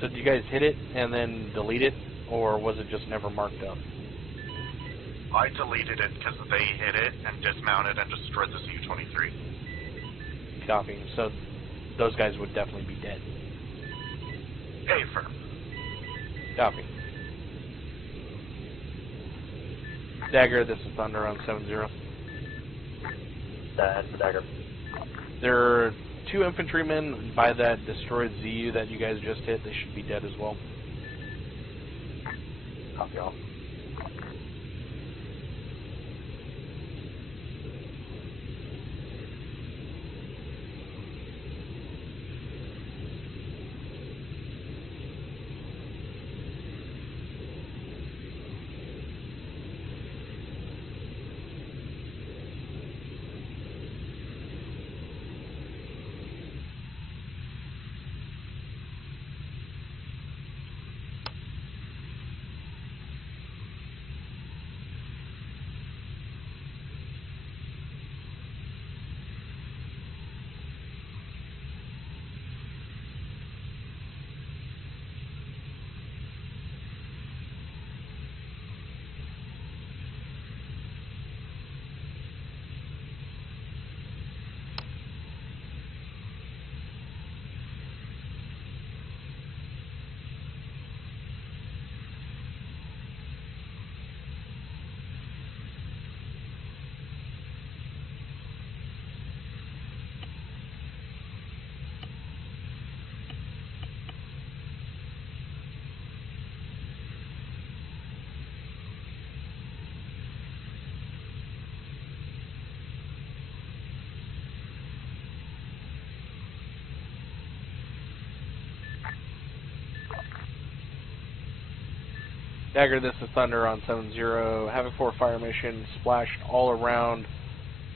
So did you guys hit it and then delete it, or was it just never marked up? I deleted it because they hit it and dismounted and destroyed the ZU-23. Copy. So those guys would definitely be dead. Hey, firm. Copy. Dagger, this is Thunder on 7-0. That's the Dagger. There are 2 infantrymen by that destroyed ZU that you guys just hit. They should be dead as well. Copy all. Dagger, this is Thunder on 7-0. Havoc 4 fire mission splashed all around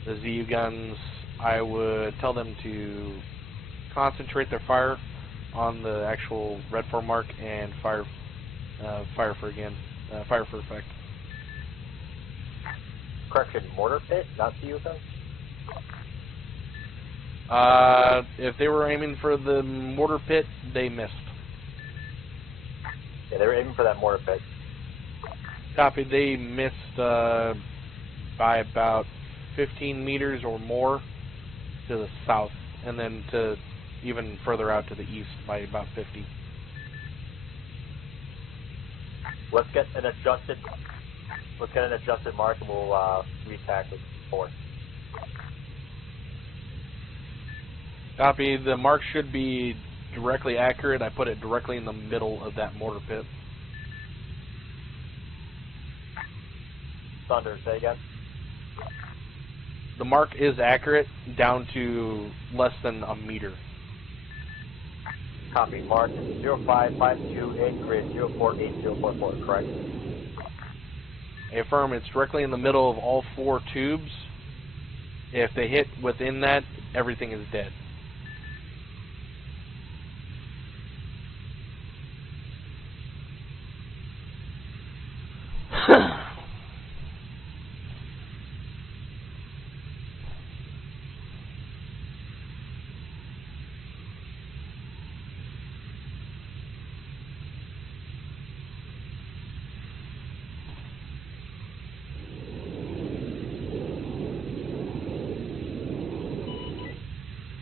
the ZU guns. I would tell them to concentrate their fire on the actual red 4 mark and fire for effect. Correction, mortar pit, not ZU guns? If they were aiming for the mortar pit, they missed. Yeah, they were aiming for that mortar pit. Copy. They missed by about 15 meters or more to the south, and then to even further out to the east by about 50. Let's get an adjusted mark, and we'll re-tack with 4. Copy. The mark should be directly accurate. I put it directly in the middle of that mortar pit. Thunder, say again. The mark is accurate down to less than a meter. Copy. Mark 05528 grid 048044, correct? I affirm it's directly in the middle of all 4 tubes. If they hit within that, everything is dead.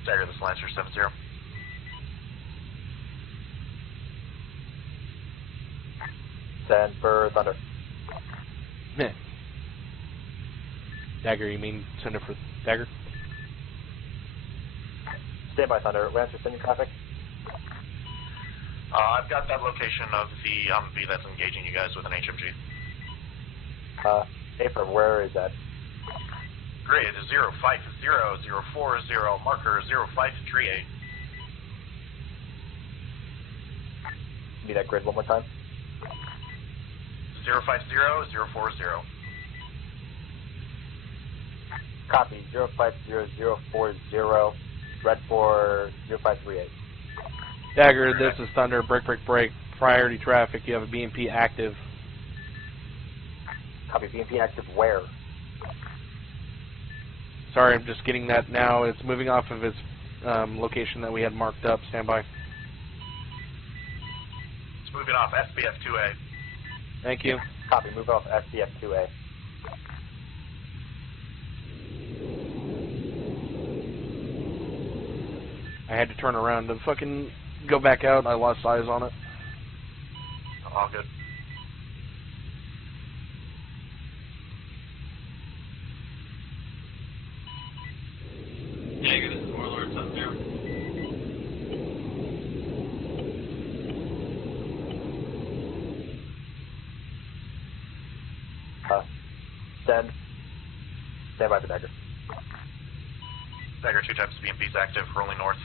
Dagger, this is Lancer 7-0. Send for Thunder. Dagger, you mean send it for Dagger? Stand by, Thunder. Lancer, sending traffic. I've got that location of the Humvee that's engaging you guys with an HMG. Affirm, where is that? Grid 050040, marker 0538. Need that grid one more time. 050040. Copy. 050040, red 4 0538. Dagger, this is Thunder. Break. Priority traffic. You have a BMP active. Copy. BMP active where? Sorry, I'm just getting that now. It's moving off of its location that we had marked up. Stand by. It's moving off SBF 2A. Thank you. Copy. Move off SBF 2A. I had to turn around to fucking go back out. I lost eyes on it. All good. Dagger, this is Warlord, up there. Stand by for Dagger. Dagger 2 times BMP's active, rolling north.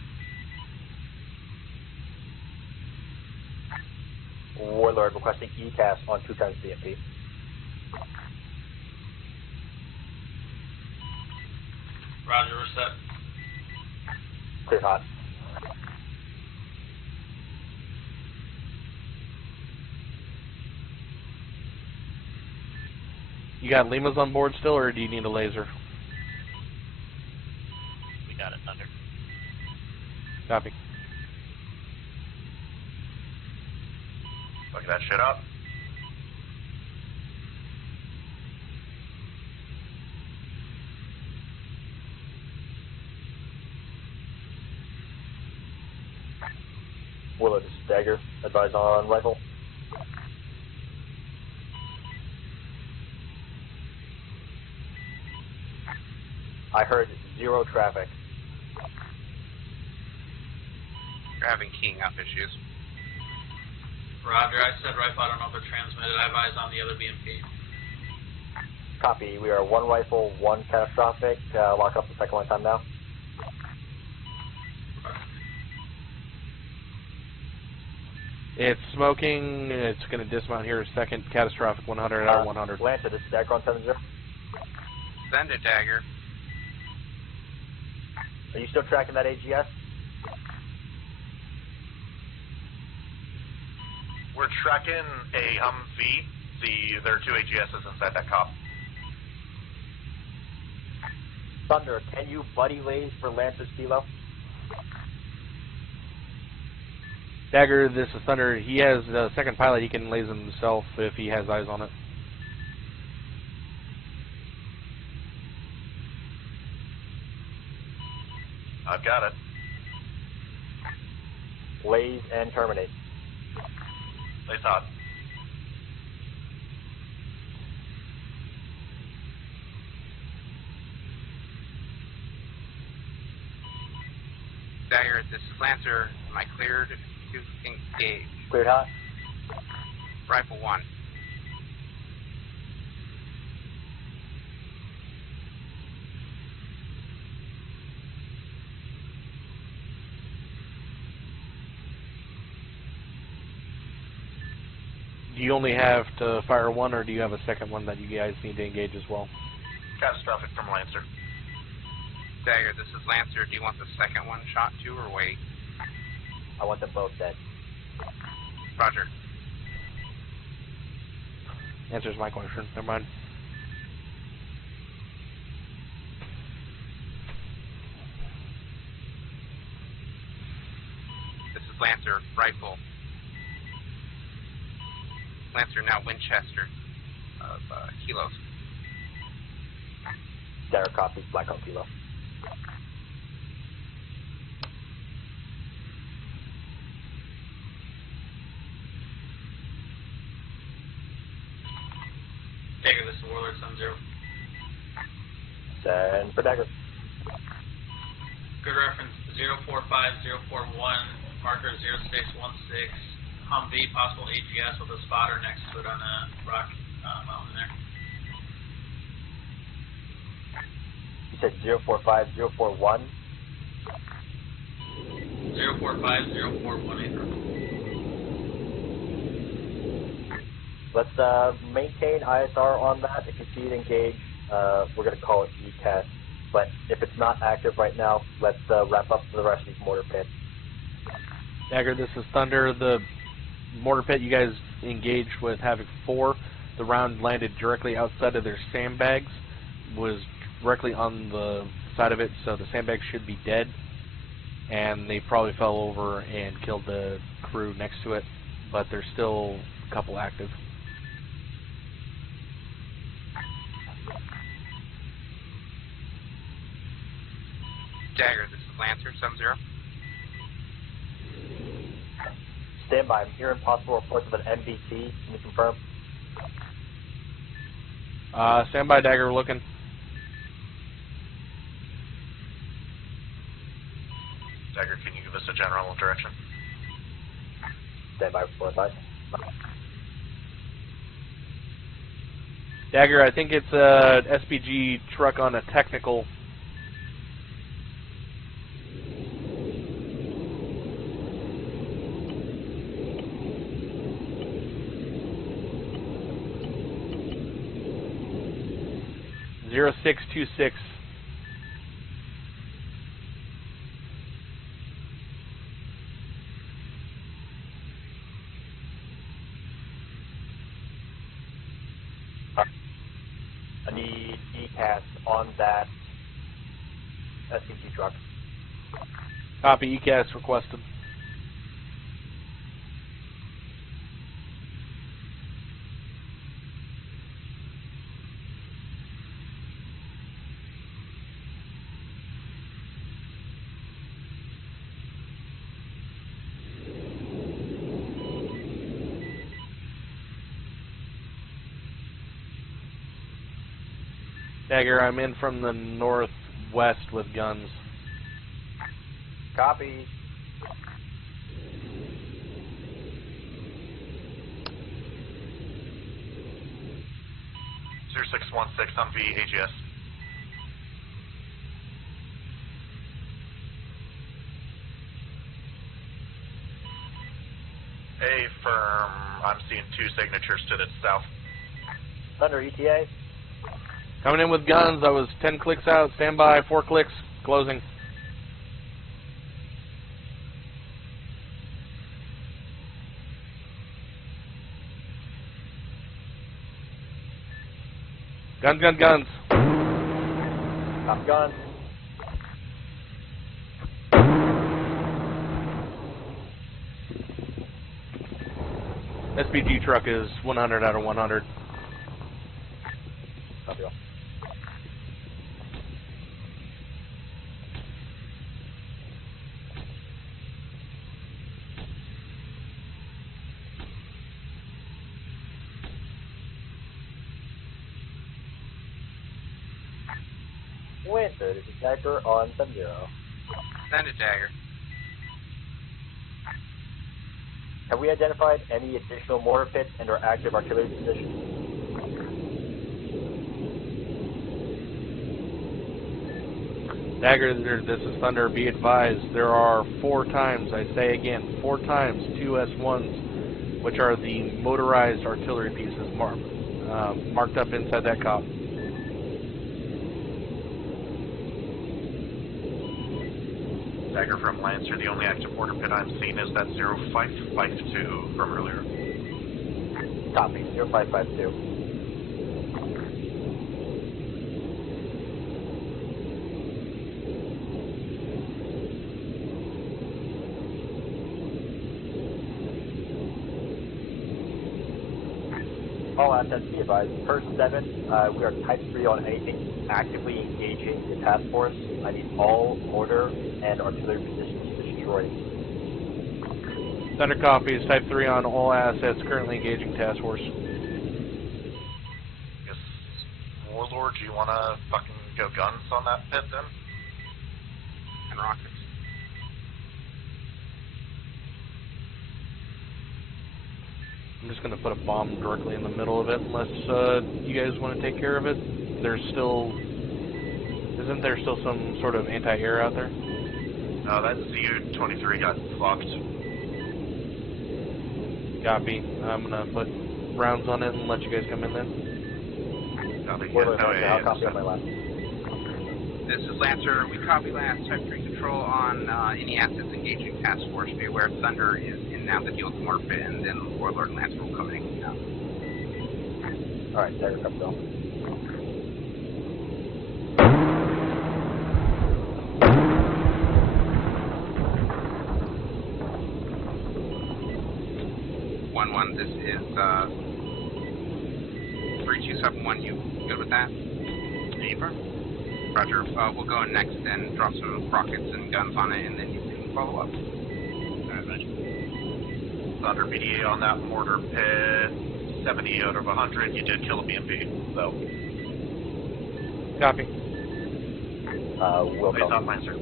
Warlord requesting ECAS on 2 times BMP. Roger, we're set. Clear hot. You got Limas on board still, or do you need a laser? We got it, Thunder. Copy. Fuck that shit up. Warlord, this is Dagger. Advise on rifle. I heard 0 traffic. You're having keying up issues. Roger, I said rifle, I don't know if they're transmitted. I advise on the other BMP. Copy. We are 1 rifle, 1 catastrophic. Lock up the second one time now. It's smoking. It's going to dismount here a second. Catastrophic 100 out of 100. Lancer, this is Dagger on 7-0. Send it, Dagger. Are you still tracking that AGS? We're tracking a Humvee. There are 2 AGSs inside that cop. Thunder, can you buddy lays for Lancer's kilo? Dagger, this is Thunder. He has a second pilot. He can laze himself if he has eyes on it. I've got it. Laze and terminate. Laze hot. Dagger, this is Lancer. Am I cleared to engage? Cleared hot. Rifle 1. Do you only have to fire one, or do you have a second one that you guys need to engage as well? Catastrophic from Lancer. Dagger, this is Lancer. Do you want the second one shot too, or wait? I want them both dead. Roger. Answers my question. Never mind. This is Lancer. Rifle. Lancer now Winchester of kilos. Dagger copy. Black on kilo. Dagger, this is Warlord 7-0. Send for Dagger. Good reference 045041, marker 0616. Humvee, possible AGS with a spotter next to it on a rock mountain there. You said 045041? 045041. Let's maintain ISR on that. If you see it engage, we're going to call it ECAS. But if it's not active right now, let's wrap up the rest of these mortar pits. Dagger, this is Thunder. The mortar pit you guys engaged with Havoc 4, the round landed directly outside of their sandbags, was directly on the side of it, so the sandbags should be dead, and they probably fell over and killed the crew next to it, but there's still a couple active. Dagger, this is Lancer 7-0. Stand by. I'm hearing possible reports of an MBT. Can you confirm? Stand by, Dagger. We're looking. Dagger, can you give us a general direction? Stand by for advice. Dagger, I think it's a SPG truck on a technical. Zero 0626. I need ECAS on that SPG truck. Copy, ECAS requested. Dagger, I'm in from the northwest with guns. Copy. Zero 0616 Humvee AGS. I'm seeing 2 signatures to the south. Thunder ETA. Coming in with guns. I was 10 clicks out. Stand by. 4 clicks. Closing. Guns, guns, guns. Top gun. SPG truck is 100 out of 100. Copy all. Winter, this is Dagger on 70. Send it, Dagger. Have we identified any additional mortar pits and or active artillery positions? Dagger, this is Thunder. Be advised, there are 4 times, I say again, 4 times 2 S1s, which are the motorized artillery pieces marked up inside that cop. Dagger from Lancer, the only active mortar pit I'm seeing is that 0552 from earlier. Copy, 0552. All assets be advised. Per 7, we are type 3 on anything actively engaging the task force. I need all mortar and artillery positions destroyed. Thunder copies, type 3 on all assets currently engaging task force. Yes. Warlord, do you want to fucking go guns on that pit then? And rockets. I'm just going to put a bomb directly in the middle of it unless you guys want to take care of it. Isn't there still some sort of anti-air out there? No, that ZU-23 got fucked. Copy. I'm going to put rounds on it and let you guys come in then. Copy. I'll copy on my last. This is Lancer. We copy last. Type 3 control on any assets engaging task force. Be aware Thunder is in now the deal with mortar pit, and then Warlord and Lancer will come in now. Alright, Dagger, copy all. This is 3271. You good with that? Neighbor? Roger. We'll go in next and drop some rockets and guns on it, and then you can follow up. Alright, Roger. Thunder BDA on that mortar pit, 70 out of 100. You did kill a BMP, so. Copy. Will Please not mine, sir.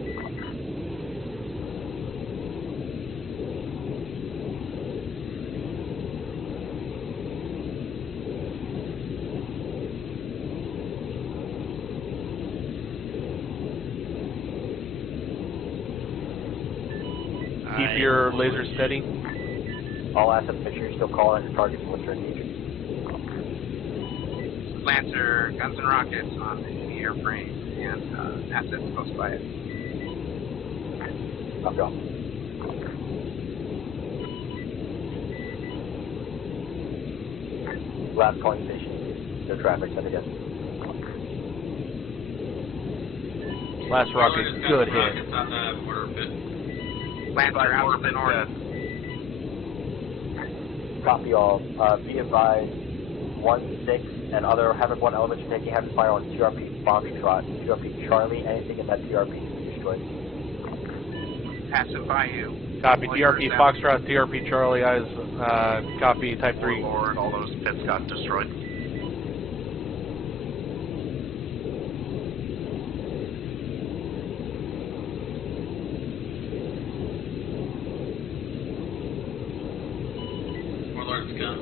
Keep your laser steady. All assets, make sure you're still calling on your targets and what's your engaging. Lancer, guns and rockets on the airframe and assets close by it. Copy all. Last calling station. No traffic, send again. Last rocket, good hit. On the mortar pit. Lancer out of the north. Copy all. Be advised, 1-6 and other Havoc 1 elements are taking heavy fire on TRP Foxtrot, TRP Charlie, anything in that TRP to be destroyed. Passing by you. Copy, TRP Foxtrot, TRP Charlie, eyes, copy, type 3. Warlord, all those pits got destroyed. Warlord's gun.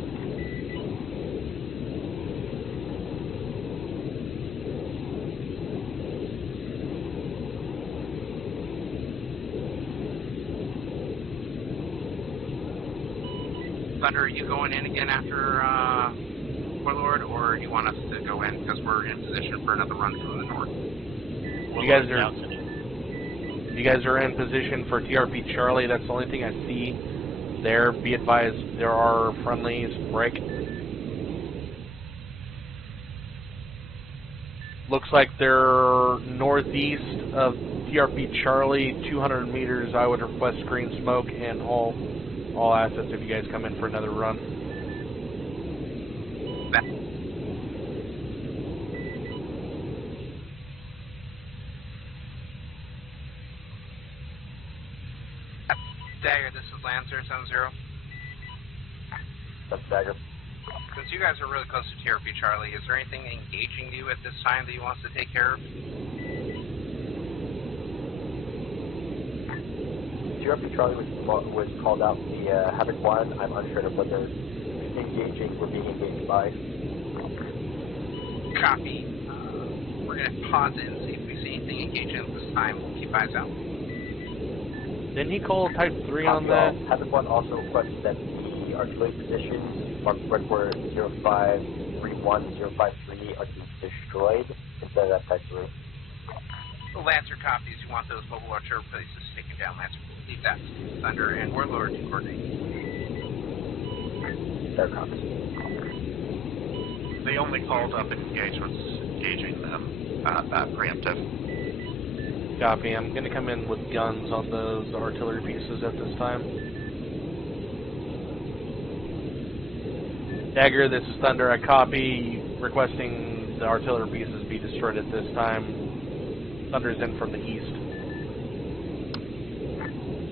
Thunder, are you going in again after Warlord, or do you want us to go in because we're in position for another run from the north? You guys are in position for TRP Charlie. That's the only thing I see there. Be advised, there are friendlies. Break. Looks like they're northeast of TRP Charlie, 200 meters. I would request green smoke and all assets if you guys come in for another run. Dagger, this is Lancer 7-0. That's Dagger. Since you guys are really close to TRP Charlie, is there anything engaging you at this time that you want us to take care of? TRP Charlie was called out the Havoc 1. I'm unsure of what they're engaging or being engaged by. Copy. We're going to pause it and see if we see anything engaging at this time. We'll keep eyes out. Didn't he call Type 3 on that? Havoc 1 also requests that the artillery positions marked red for 0531, 053 are to be destroyed instead of that Type 3. Lancer copies. You want those mobile artillery places taken down, Lancer. Leave that. Thunder and Warlord to coordinate. Their copies. They only called up engagements, engaging them, not preemptive. Copy. I'm going to come in with guns on those artillery pieces at this time. Dagger, this is Thunder. I copy, requesting the artillery pieces be destroyed at this time. Thunder's in from the east.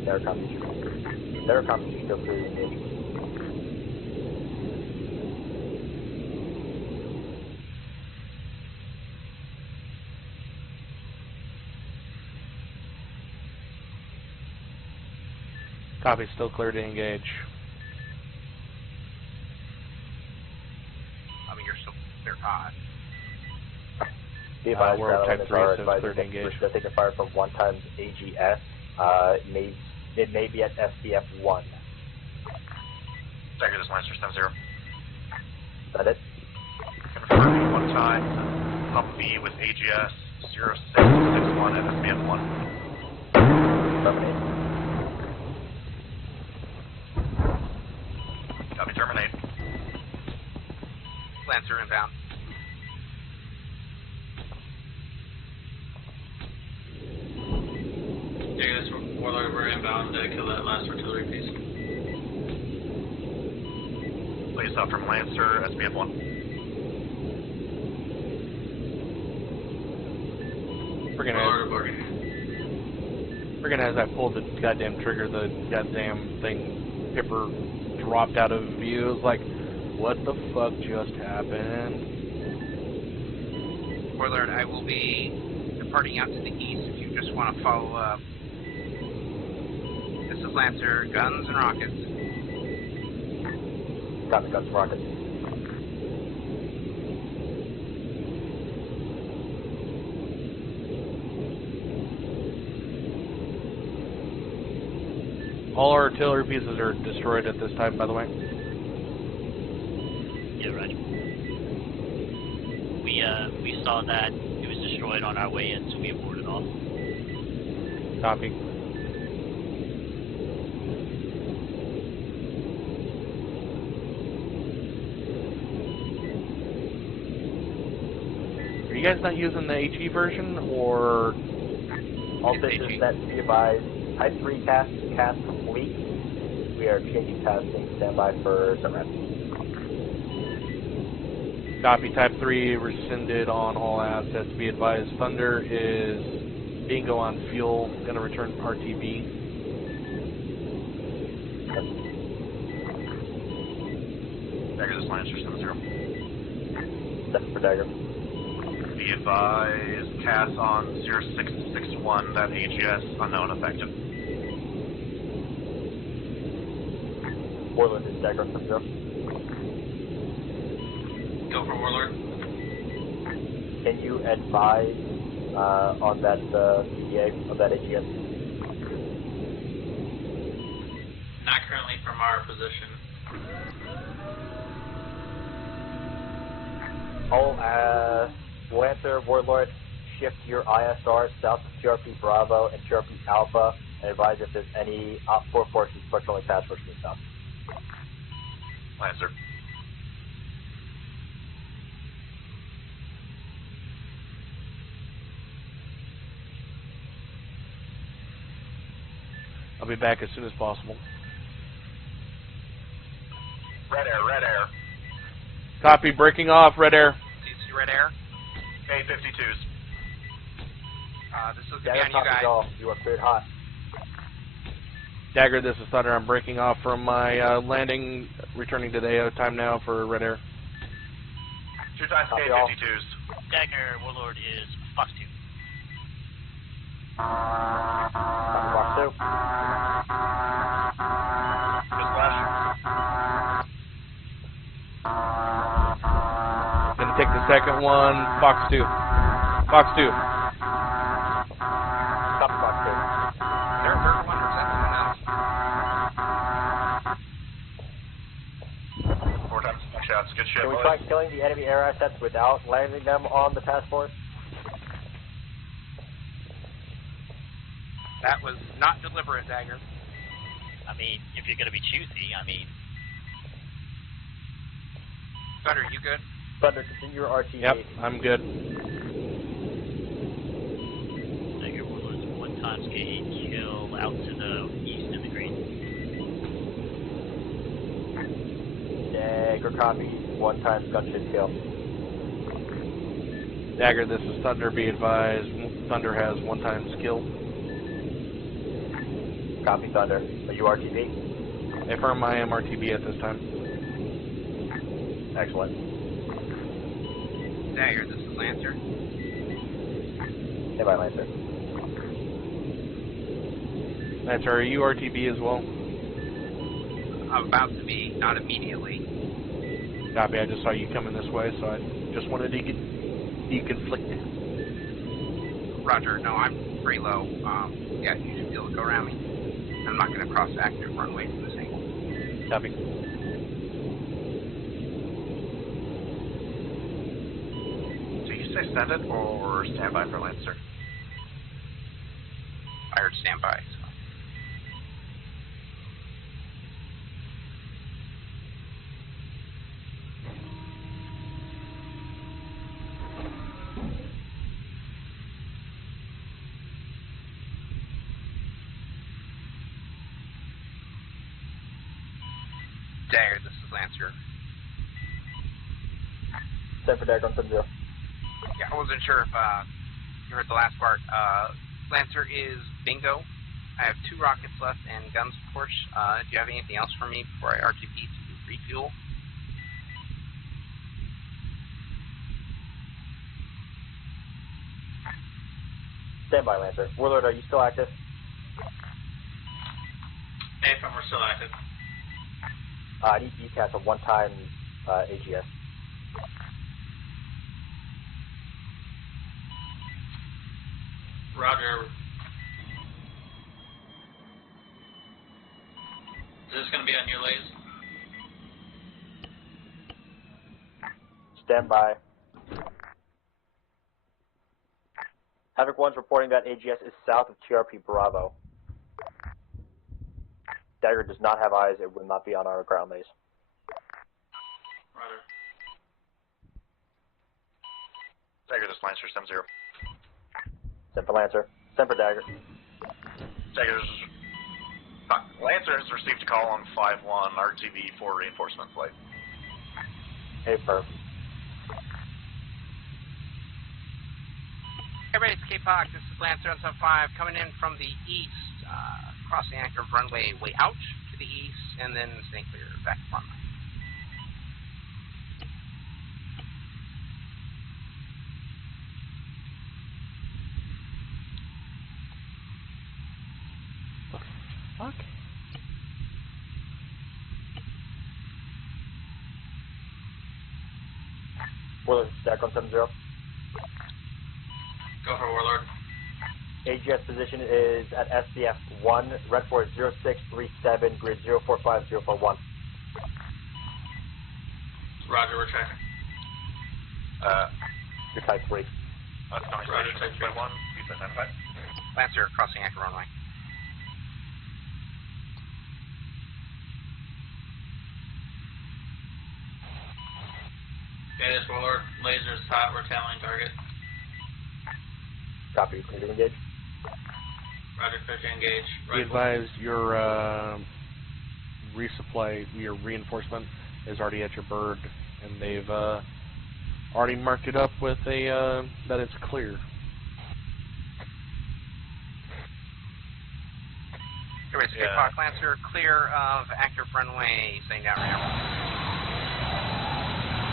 Their copies. Their copies still clearly engaged. Copy, still clear to engage. I mean, you're still clear hot. We're Type 3, so clear to engage. We're taking fire from 1 times AGS. It may be at SDF 1. Dagger, this is Lancer 7-0. Is that it? Confirming 1 time. Humvee with AGS 0661 at SDF 1. Terminate. Copy, terminate. Lancer inbound. Yeah, that's Warlord, we're inbound to kill that last artillery piece. Please stop from Lancer, SBF 1. Friggin' as I pulled the goddamn trigger, the goddamn thing, Pipper dropped out of view. It was like, what the fuck just happened? Warlord, I will be departing out to the east if you just want to follow up. This is Lancer, guns and rockets. Got the guns and rockets. All our artillery pieces are destroyed at this time, by the way. Yeah, right. We saw that it was destroyed on our way in, so we boarded off. Copy. Are you guys not using the HE version, or? All stations that be advised. Type 3 cast complete. We are changing tasking. Standby for submit. Copy. Type 3 rescinded on all assets. Be advised. Thunder is bingo on fuel. Going to return RTB. Dagger, this is Lancer 7-0. That's for Dagger. Be advised, CAS on 0661, that AGS, unknown, effective. Warlord is Dagger 7-0. Go for Warlord. Can you advise on that PDA of that AGS? Not currently from our position. Lancer, Warlord, shift your ISR south of TRP Bravo and TRP Alpha, and advise if there's any Op 4 forces patrolling task force in the south. Lancer. I'll be back as soon as possible. Red air, red air. Copy, breaking off, red air. CC red air. A-52s. This is going to be on you guys. You are cleared hot. Dagger, this is Thunder. I'm breaking off from my landing, returning to the AO time now for red air. 2 times K-52s. Dagger, Warlord is Fox 2. Fox 2. Just flash. Gonna take the second one, Fox 2. Fox 2. Copy Fox 2. There a third one or is that someone else? 4 times shots. Good shit, Can we boys. try killing the enemy air assets without landing them on the task force? That was not deliberate, Dagger. I mean, if you're going to be choosy, I mean... Thunder, you good? Thunder, continue your RTB. Yep, I'm good. Dagger, Warlord's 1 times K kill out to the east of the green. Dagger copy. 1 times gunship kill. Dagger, this is Thunder. Be advised, Thunder has 1 times kill. Copy Thunder. Are you RTB? Affirm I am RTB at this time. Excellent. Dagger, this is Lancer. Hey, bye, Lancer. Lancer, are you RTB as well? I'm about to be, not immediately. Copy, I just saw you coming this way, so I just wanted to deconflict. Roger, no, I'm pretty low. Yeah, you should be able to go around me. I'm not going to cross active runway from this angle. Copy. Did you say send it or stand by for Lancer? I heard standby. So. Dagger, this is Lancer. Send for Dagger on 7-0. Yeah, I wasn't sure if you heard the last part. Lancer is bingo. I have 2 rockets left and guns, of course. Do you have anything else for me before I RTP to refuel? Stand by, Lancer. Warlord, are you still active? AFM, we're still active. I need to cast a 1 times AGS. Roger. Is this going to be on your lays? Stand by. Havoc 1's reporting that AGS is south of TRP Bravo. Dagger does not have eyes. It will not be on our ground lays. Roger. Dagger, this Lancer, 7-0. Send for Lancer. Send for Dagger. Dagger's... Lancer has received a call on 5-1 RTB for reinforcement flight. Hey, Perf. Everybody, it's K-Pog. This is Lancer on sub 5 coming in from the east, crossing anchor runway way out to the east, and then staying clear back to runway. Fuck. Warlord, stack on 7-0. Go for Warlord. AGS position is at SCF 1, red for 0637, grid 045041. Roger, we're tracking. You're type 3. Roger, 6.1, please identify. Lancer crossing Echo runway. Okay, this Warlord, laser's hot, we're tailing target. Copy, clear to engage. Roger, clear to engage. Be advised, your resupply, your reinforcement is already at your bird, and they've already marked it up with a that it's clear. Everybody, Street Park Lancer, clear of active runway, setting down ramp.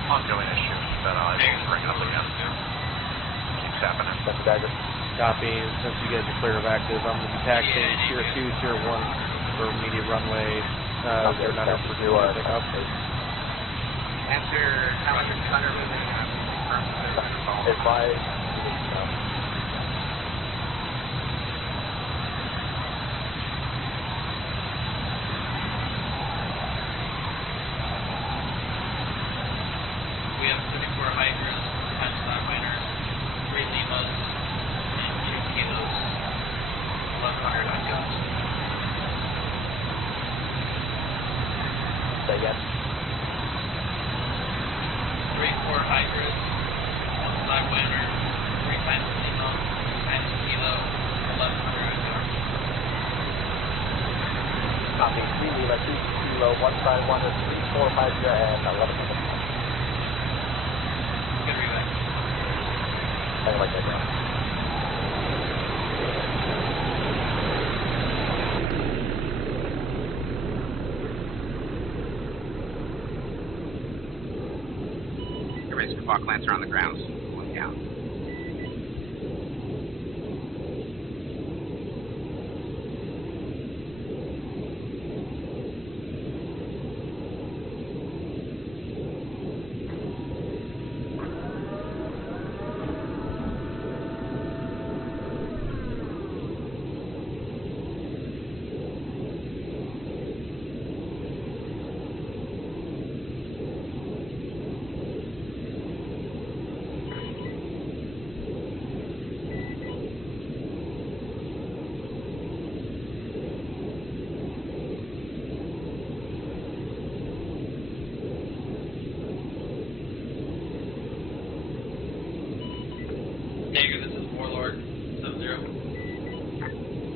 Ongoing issue. That I think is bringing up again. Keeps happening. That's Dagger. Copy. Since you guys are clear of active, I'm going to be taxiing Tier 2, Tier 1 for immediate runway. 09 for pickup. Lancer, how much is Thunder moving? Advise. We have 34 Hydras, 10 Starminers, 3 Limas, and 2 Kilos, 1,100 on guns. Say again. 3 4 Hydras, 1 Starminer, 3 times Lima, 2 times Kilo, 1,100 on guns. Copy. 3 Lima, 2 Kilo, 1 Starminer, 3 4 Hydra, and 1,100. Good reback. I like that down. Everybody's Squawk Lancer on the grounds, going down. Dagger, this is Warlord, Sub-Zero.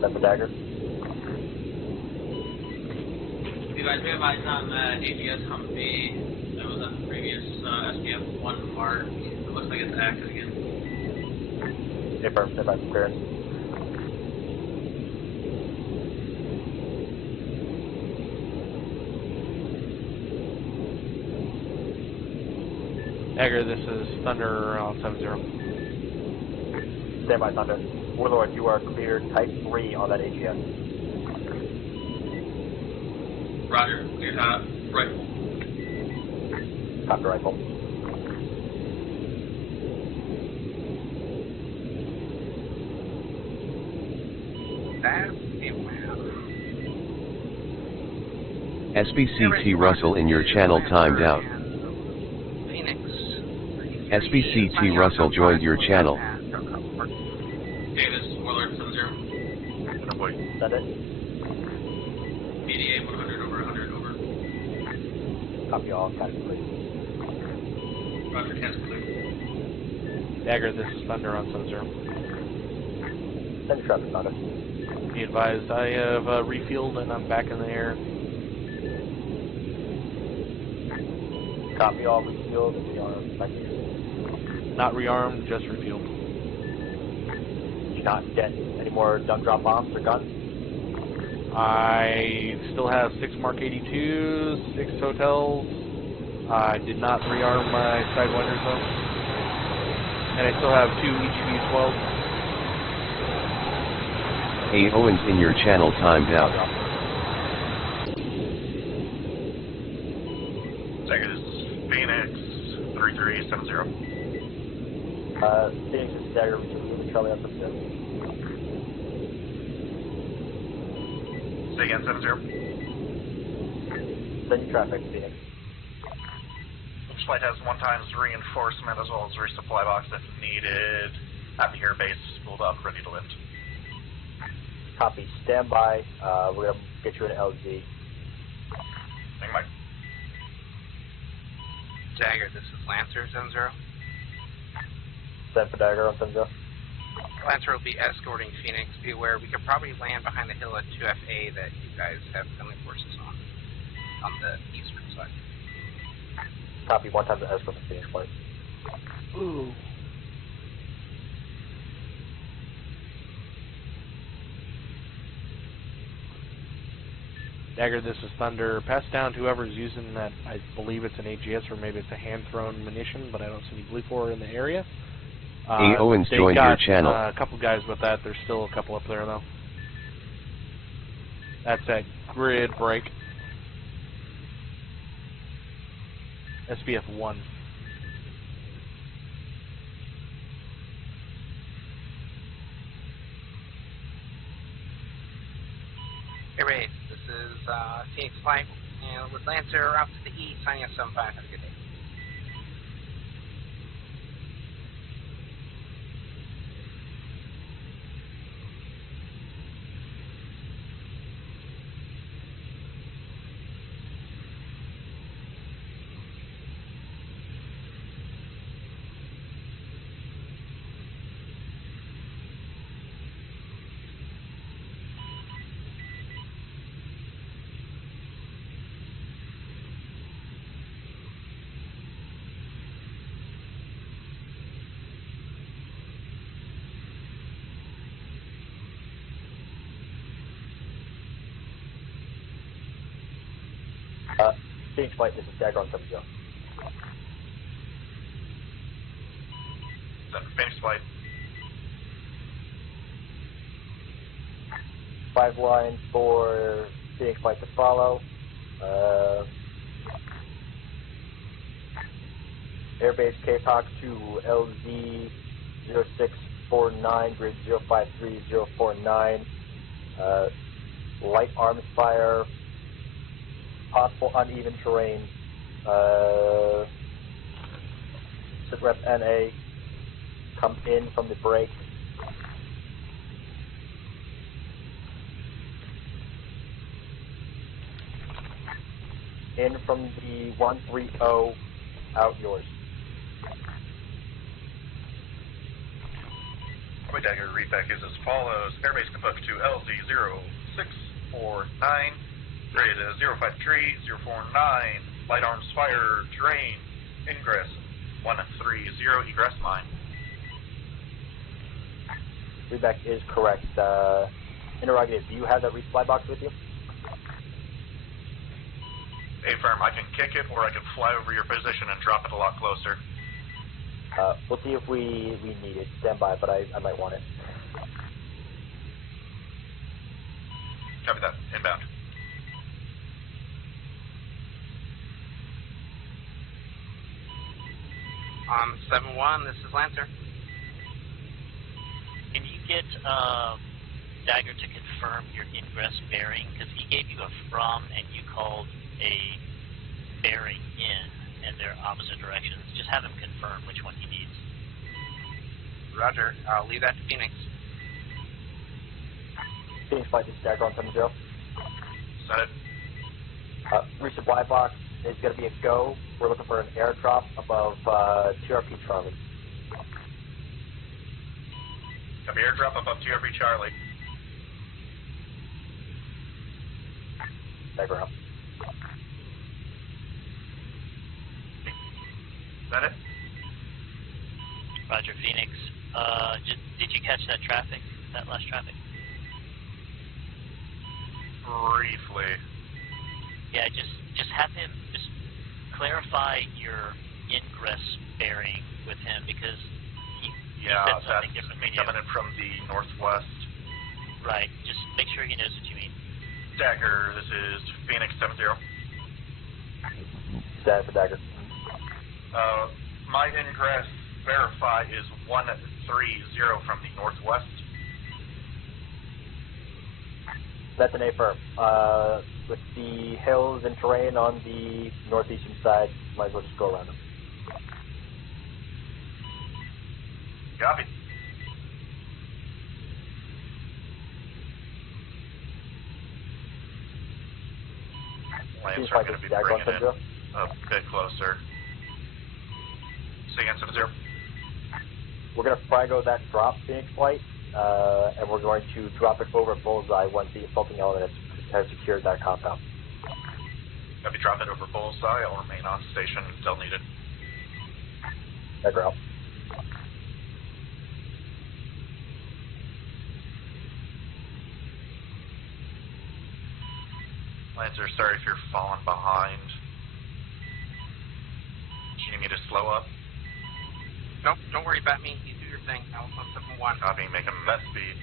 That's a Dagger. You guys have eyes on the AGS Humvee that was on the previous SPF 1 mark. It looks like it's active again. Affirm, step back to clearance. Dagger, this is Thunder on 7-0. Stand by, Thunder. Warlord, you are cleared type 3 on that AGS. Roger, clear hot, rifle. Copy rifle. SBCT Russell in your channel timed out. SBCT Russell joined your channel. Okay, this is Warlord 7-0. Send it. BDA 100 over 100 over. Copy all, copy please. Roger, cast clear. Dagger, this is Thunder on 7-0. Send your traffic, Thunder. Be advised, I have refueled and I'm back in the air. Copy all, refueled, and we are back here. Not rearmed, just refueled. Did you not get any more dump drop bombs or guns? I still have 6 Mark 82s, 6 hotels. I did not rearm my Sidewinders though. And I still have 2 EGB 12. A Owens in your channel timed out. Dagger, this is Phoenix 3370. Phoenix is Dagger, which is moving Charlie up to 6. Say again, 70. Send your traffic, Phoenix. Phoenix Flight has 1x reinforcement as well as resupply box if needed at the airbase, spooled up, ready to lift. Copy. Stand by. We're going to get you an LZ. Thank Mike. Dagger, this is Lancer, 7-0. Send for Dagger on 7-0. Lancer will be escorting Phoenix. Be aware, we could probably land behind the hill at 2FA that you guys have friendly forces on the eastern side. Copy. 1 time to escort the Phoenix Flight. Ooh. Dagger, this is Thunder. Pass down to whoever's using that. I believe it's an AGS or maybe it's a hand-thrown munition, but I don't see any blue 4 in the area. Owens joined your channel. A couple guys with that. There's still a couple up there, though. That's that grid break. SBF 1. Hey, Ray, this is Phoenix Flight, and with Lancer out to the east, signing up 75. Have a good day. Phoenix Flight, this is Dagger on 7-0. Phoenix Flight. 5 line for Phoenix Flight to follow. Airbase KPOC to LZ 0649, grid 053049. Light arms fire. Possible uneven terrain. Sitrep NA, come in from the break. In from the 130, out yours. My Dagger readback is as follows. Airbase can book to LZ0649. Grid 053, 049, light arms fire, terrain, ingress 130, egress line. Readback is correct. Interrogative, do you have that resupply box with you? Affirm, I can kick it or I can fly over your position and drop it a lot closer. We'll see if we need it. Stand by, but I might want it. Copy that. Inbound. 7-1, this is Lancer. Can you get Dagger to confirm your ingress bearing? Because he gave you a from and you called a bearing in, and they're opposite directions. Just have him confirm which one he needs. Roger. I'll leave that to Phoenix. Phoenix Flight, this is Dagger on 7-0. Set it. Resupply box is going to be a go. We're looking for an airdrop above TRP Charlie. Copy, airdrop above TRP Charlie. Dagger out. Is that it? Roger, Phoenix. Did you catch that traffic, that last traffic? Briefly. Yeah, just have him just clarify your ingress bearing with him, because he said something different. Me coming in from the northwest. Right. Just make sure he knows what you mean. Dagger, this is Phoenix 7-0. Stand for Dagger. My ingress verify is 130 from the northwest. That's an affirm. With the hills and terrain on the northeastern side, might as well just go around them. Copy. Lancer going to be bringing in a bit closer. Say again, 7-0. We're going to Frago that drop Phoenix Flight, and we're going to drop it over Bullseye once the assaulting element has secured that compound. Copy, drop it over Bullseye. I'll remain on station until needed. Dagger out. Lancer, sorry if you're falling behind. Do you need me to slow up? Nope, don't worry about me. You do your thing. I was on 7-1. Copy, making best speed.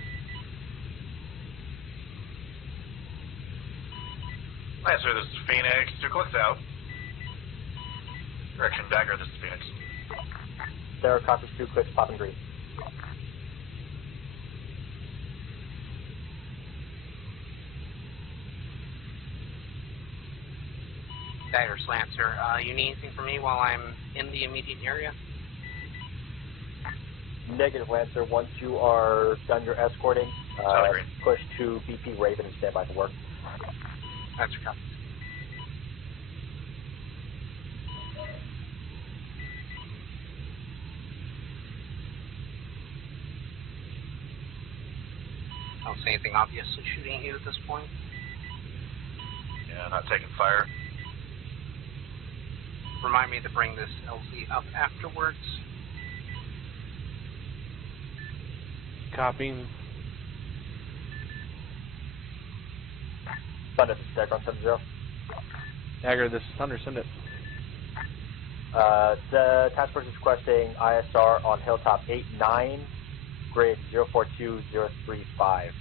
Lancer, this is Phoenix. 2 clicks out. Correction, Dagger, this is Phoenix. Sarah copies 2 clicks, popping green. Dagger, Lancer, you need anything from me while I'm in the immediate area? Negative, Lancer. Once you are done your escorting, push to BP Raven and stand by for work. That's your copy. I don't see anything obviously shooting at you at this point. Yeah, not taking fire. Remind me to bring this LZ up afterwards. Copying. Thunder, this is Dagger on 7-0. Dagger, this is Thunder, send it. The task force is requesting ISR on Hilltop 8-9, grid 042035.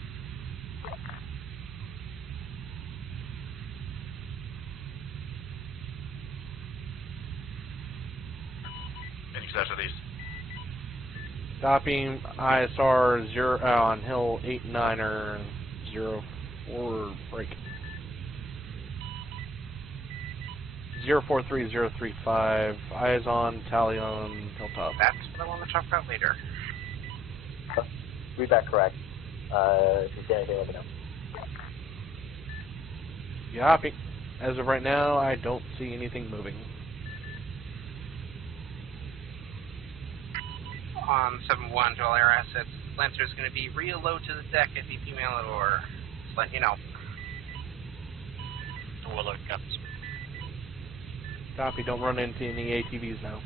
Any such of these? Copying ISR 0 on Hill 8-9er 04 break. 043035. Eyes on, tally on Hilltop. That's what I want to talk about later. Read that correct. If you see anything, let me know. Copy. As of right now, I don't see anything moving. On 7-1 to all air assets, Lancer is going to be real low to the deck at VP Malidor. Just letting you know. Warlord comes. Copy, don't run into any ATVs now.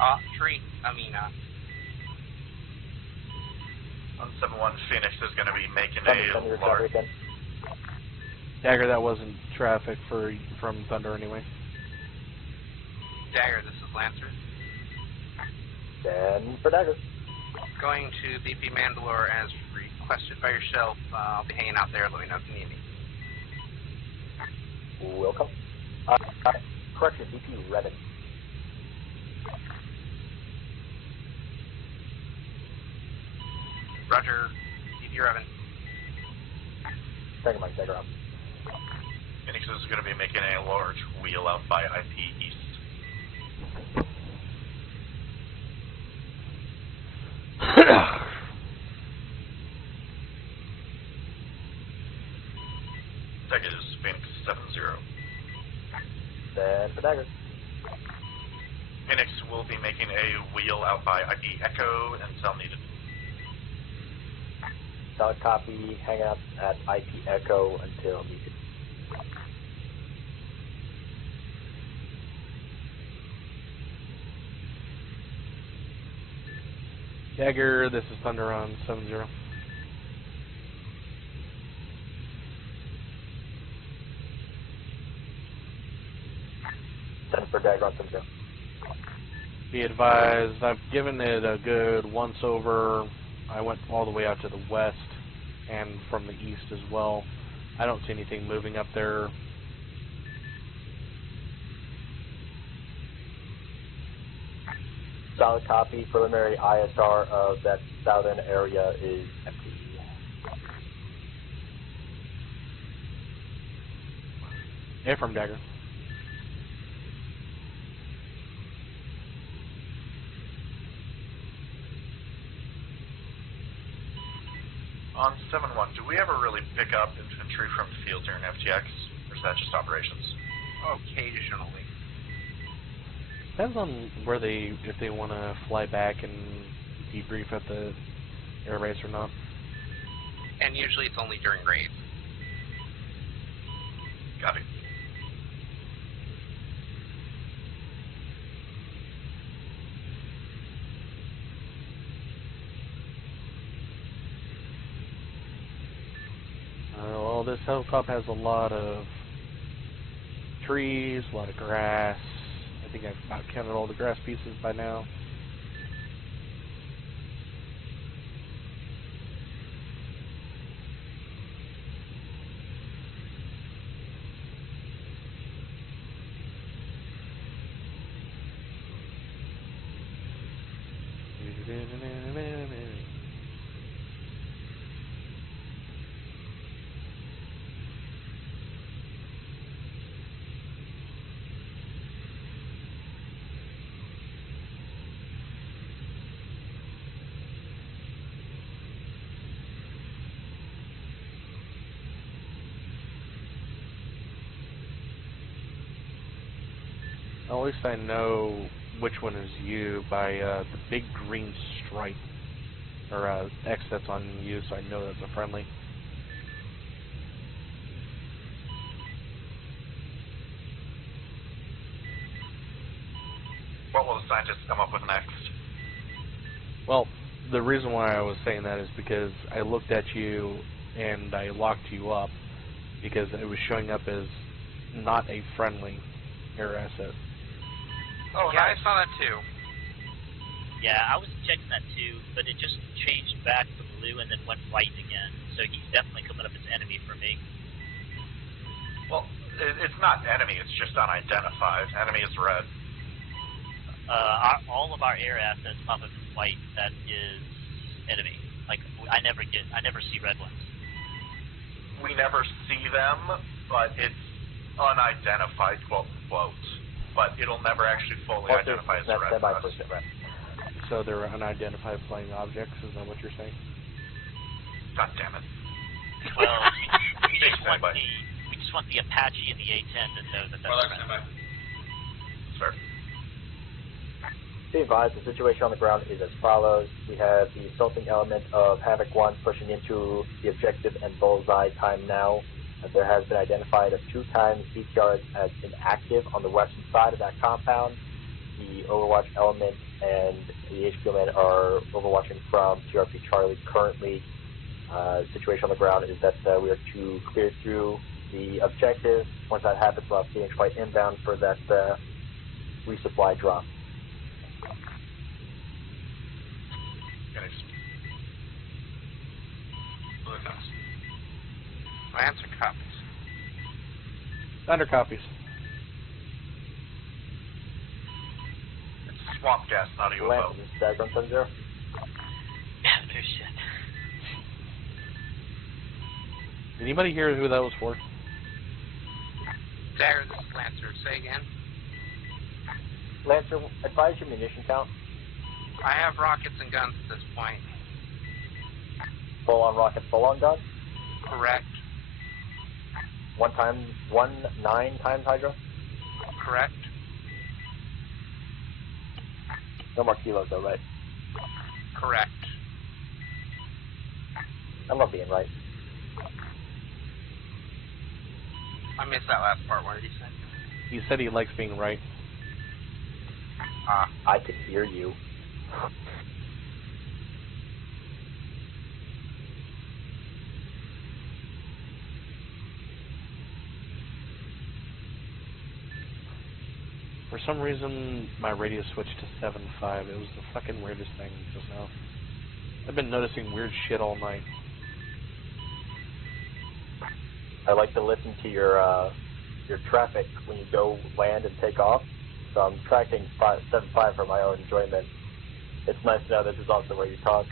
On 7-1, Phoenix is going to be making a large... Dagger, that wasn't traffic from Thunder anyway. Dagger, this is Lancer. Then for Dagger. Going to VP Mandalore as requested by yourself. I'll be hanging out there. Let me know if you need me. Welcome. Correction, VP Revan. Roger, VP Revan. Dagger Mike, Dagger up. Phoenix is going to be making a large wheel out by IP East. That is Phoenix 7-0. Then for Dagger. Phoenix will be making a wheel out by IP Echo until needed. Solid copy, hang out at IP Echo until needed. Dagger, this is Thunder on 7-0. Send for Dagger on 7-0. Be advised, I've given it a good once over. I went all the way out to the west and from the east as well. I don't see anything moving up there. Solid copy, preliminary ISR of that southern area is empty. Affirm, Dagger. on 7-1, do we ever really pick up infantry from the field during FTX, or is that just operations? Occasionally. Depends on where if they want to fly back and debrief at the air base or not. And usually it's only during raids. Got it. Well, this hilltop has a lot of trees, a lot of grass. I think I've about counted all the grass pieces by now. At least I know which one is you by the big green stripe, or X that's on you, so I know that's a friendly. What will the scientists come up with next? Well, the reason why I was saying that is because I looked at you and I locked you up because it was showing up as not a friendly air asset. Oh, yeah, nice. I saw that too. Yeah, I was checking that too, but it just changed back to blue and then went white again. So he's definitely coming up as enemy for me. Well, it's not enemy, it's just unidentified. Enemy is red. All of our air assets pop up as white. That is enemy. Like, I never see red ones. We never see them, but it's unidentified, quote unquote. But it'll never actually fully identify as a red for us. So they're unidentified flying objects, is that what you're saying? God damn it. Well, we just want the Apache and the A-10 to know that that's friendly. Sir. Be advised, the situation on the ground is as follows. We have the assaulting element of Havoc 1 pushing into the objective and bullseye time now. There has been identified of 2 times BTR as inactive on the western side of that compound. The Overwatch element and the HQ men are overwatching from TRP Charlie currently. The situation on the ground is that we are to clear through the objective. Once that happens, we'll have CH Flight inbound for that resupply drop. Lancer copies. Thunder copies. It's swamp gas, not a UFO. Lancer, this is Dagger on 10-0. No shit. Anybody hear who that was for? Dagger, this is Lancer. Say again. Lancer, advise your munition count. I have rockets and guns at this point. Full on rocket, full on gun? Correct. 9 times Hydra? Correct. No more kilos though, right? Correct. I love being right. I missed that last part. What did he say? He said he likes being right. I could hear you. For some reason, my radio switched to 7.5. It was the fucking weirdest thing just now. I've been noticing weird shit all night. I like to listen to your traffic when you go land and take off. So I'm tracking 7.5 for my own enjoyment. It's nice to know this is also where you talk.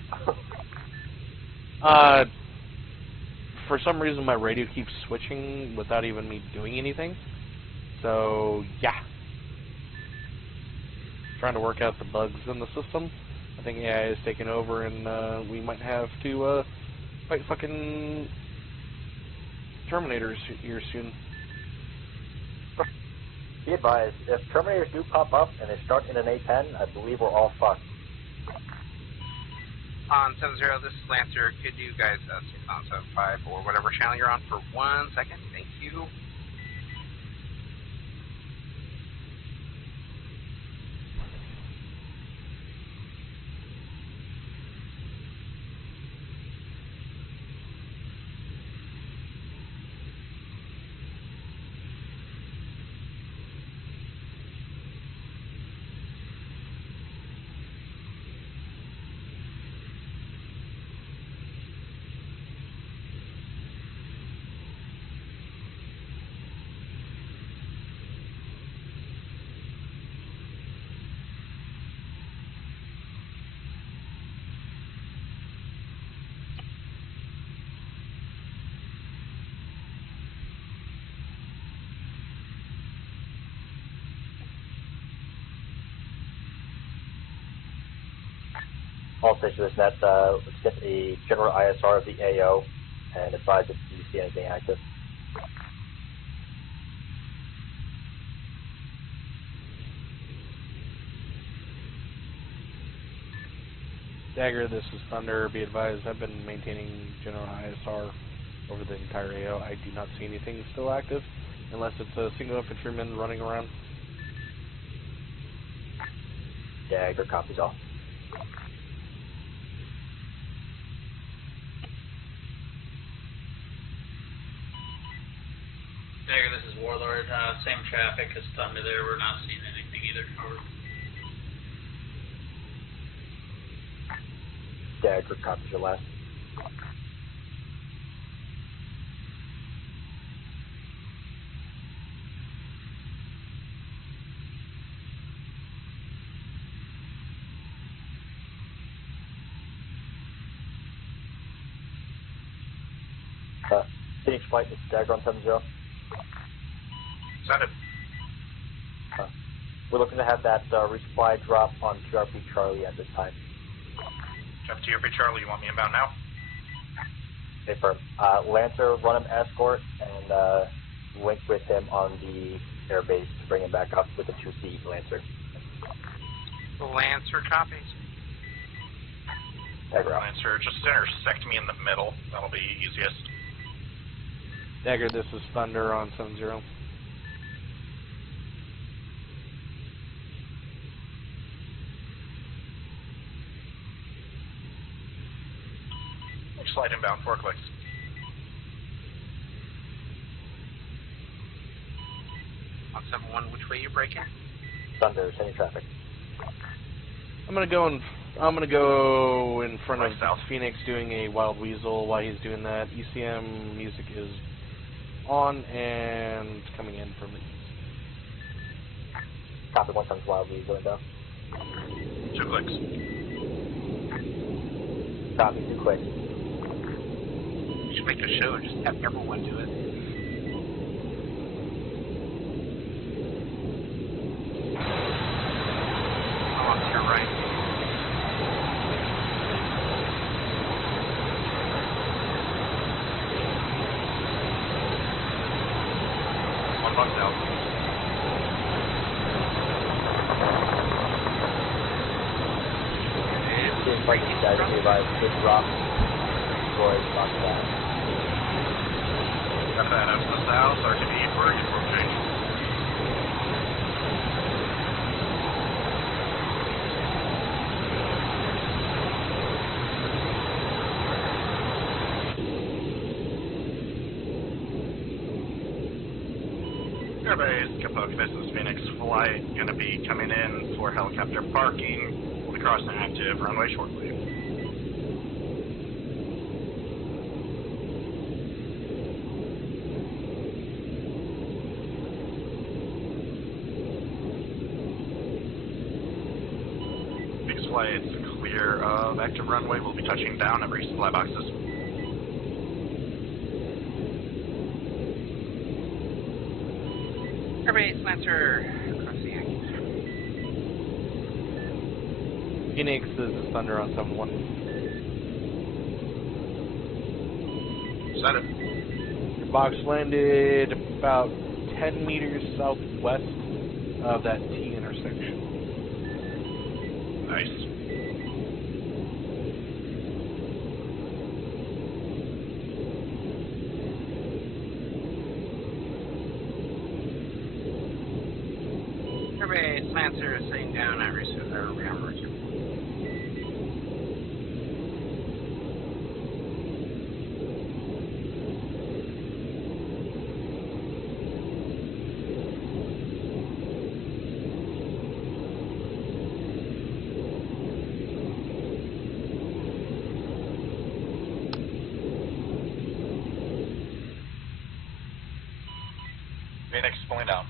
For some reason, my radio keeps switching without even me doing anything. So, yeah. Trying to work out the bugs in the system. I think AI is taking over, and we might have to fight fucking Terminators here soon. Be advised, if Terminators do pop up and they start in an A-10, I believe we're all fucked. On 7-0, this is Lancer. Could you guys stay on 7-5 or whatever channel you're on for 1 second? Thank you. All stations net, let's get a general ISR of the AO and advise if you see anything active. Dagger, this is Thunder. Be advised, I've been maintaining general ISR over the entire AO. I do not see anything still active, unless it's a single infantryman running around. Dagger copies all. Dagger, this is Warlord. Same traffic as Thunder there. We're not seeing anything either. Over. Dagger copies your last. Phoenix Flight, this is Dagger on 7-0. Send it. We're looking to have that resupply drop on TRP Charlie at this time. Jeff, TRP Charlie, you want me inbound now? Okay, firm. Lancer, run him escort and link with him on the airbase to bring him back up with a 2C Lancer. Lancer copies. Dagger out. Lancer, just intersect me in the middle. That'll be easiest. Dagger, this is Thunder on 7-0. Slide inbound, 4 clicks. On 7-1, which way you breaking? Thunder, sending traffic. I'm gonna go in front of South Phoenix doing a Wild Weasel. While he's doing that, ECM music is on and coming in from the east. Copy, 1 times Wild Weasel going down. 2 clicks. Copy, 2 clicks. You should make a show and just have everyone do it. Oh, to your right. One buck out. Didn't break these guys, be advised. Good drop. Boys, talk to that. Got that up to the south, RTB for change. Airbase, Kapok, this is Phoenix Flight, going to be coming in for helicopter parking. We'll be crossing active runway shortly. It's clear of active runway. We'll be touching down at resupply boxes. Airbase, Lancer, crossing active. Phoenix, this is Thunder on 7-1. Send it. Your box landed about 10 meters southwest of that T intersection. Nice. Everybody, Lancer is sitting down at resume. Phoenix pulling down.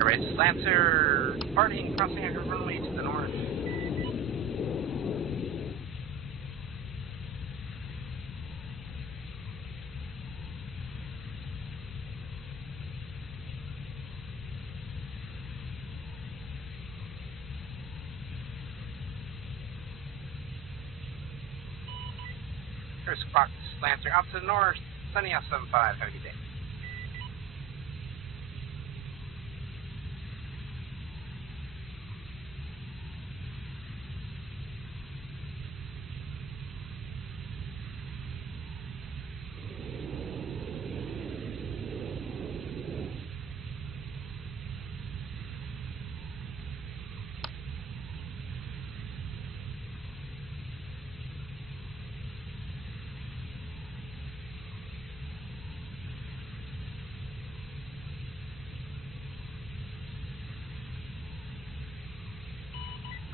Everybody's Lancer departing, crossing a runway to the north. Here's Fox Lancer out to the north, Sunny L75, have a good day.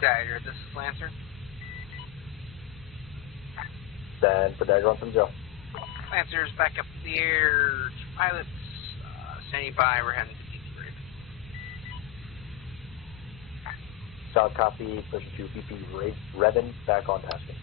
Dagger, this is Lancer. Stand for Dagger on some Joe. Lancer's back up in the air. Pilots, standing by. We're heading to BP Raven. Solid copy. Push to BP Raven. Back on tasking.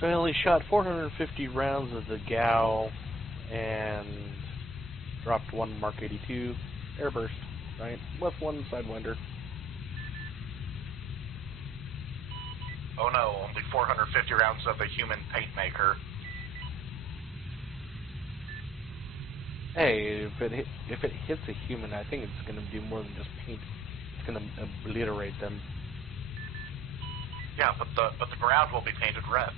So I only shot 450 rounds of the GAL and dropped one Mark 82 airburst, right? Left one Sidewinder. Oh no, only 450 rounds of a human paint maker. Hey, if it hits a human, I think it's going to do more than just paint. It's going to obliterate them. Yeah, but the ground will be painted red.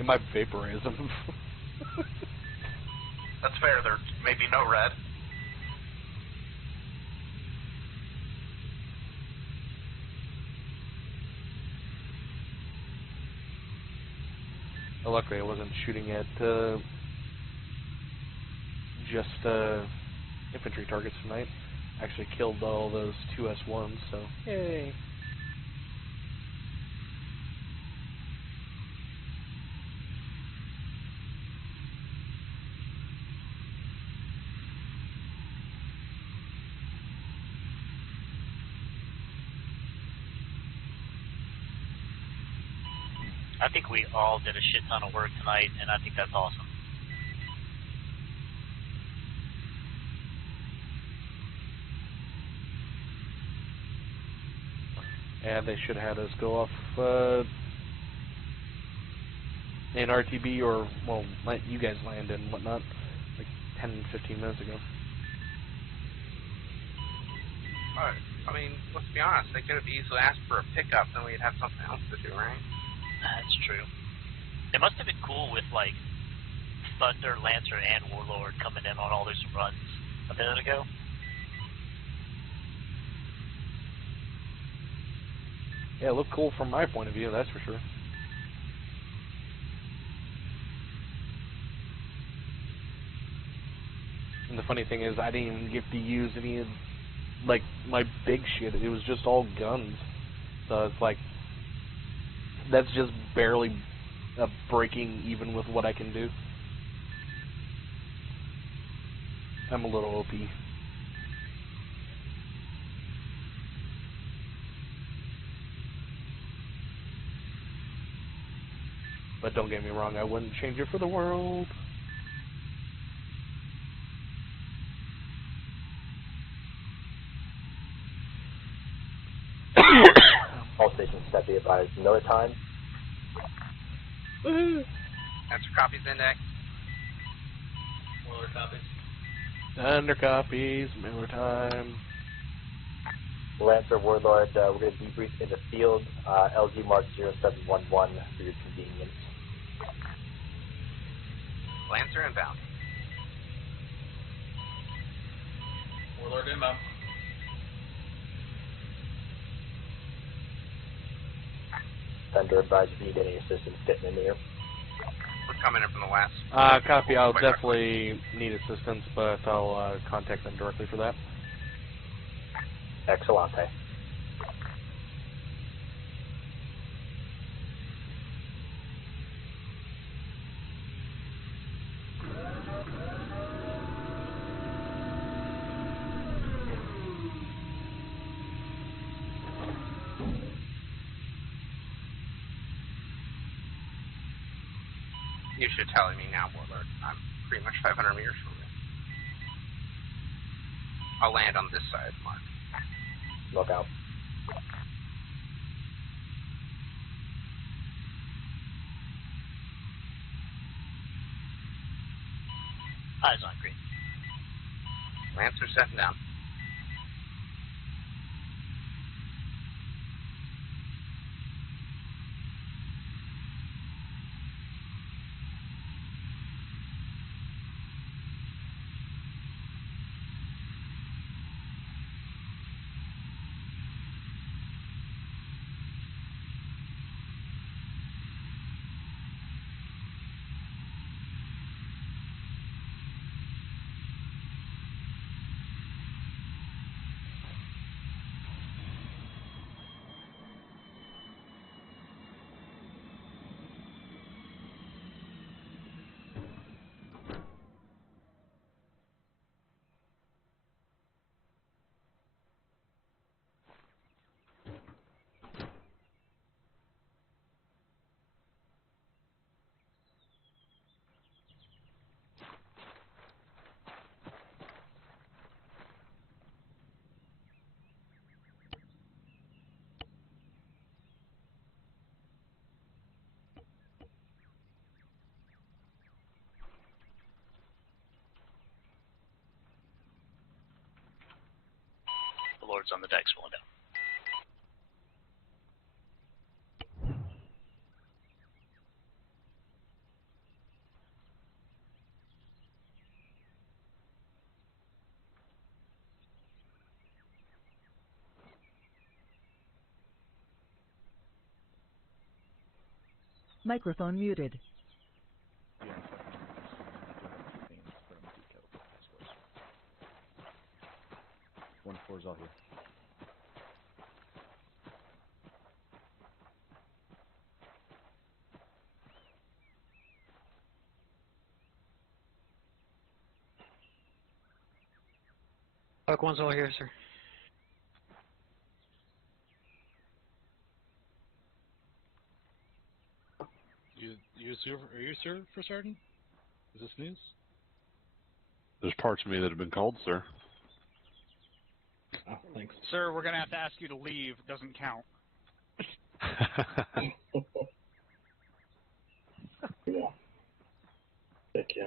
It might vaporize them. That's fair. There may be no red. Well, luckily, I wasn't shooting at just infantry targets tonight. Actually killed all those 2S1s, so yay. I think we all did a shit ton of work tonight, and I think that's awesome. Yeah, they should have had us go off in RTB or, well, let you guys land and whatnot, like 10, 15 minutes ago. I mean, let's be honest, they could have easily asked for a pickup, then we'd have something else to do, right? That's true. It must have been cool with, like, Thunder, Lancer, and Warlord coming in on all those runs a minute ago. Yeah, it looked cool from my point of view, that's for sure. And the funny thing is, I didn't even get to use any of, like, my big shit. It was just all guns. So it's like, that's just barely breaking even with what I can do. I'm a little OP. But don't get me wrong, I wouldn't change it for the world. All stations set be advised. Another time. Answer copies index. Warlord copies. Thunder copies, Miller time. Lancer, Warlord, we're going to debrief in the field. LG Mark 0711 for your convenience. Lancer inbound. Warlord inbound. Thunder advise if you need any assistance getting in here. We're coming in from the west. Copy, I'll definitely need assistance, but I'll contact them directly for that. Excellente. You should tell me now, Warlord. I'm pretty much 500 meters from you. I'll land on this side, Mark. Look out. Eyes on green. Lancer setting down. The Lord's on the deck, slowing down. Microphone muted. 1-4 is all here. Havoc 1's all here, sir. Are you sir for sergeant? Is this news? There's parts of me that have been called, sir. Oh, thanks. Sir, we're going to have to ask you to leave. It doesn't count. Yeah. Heck yeah.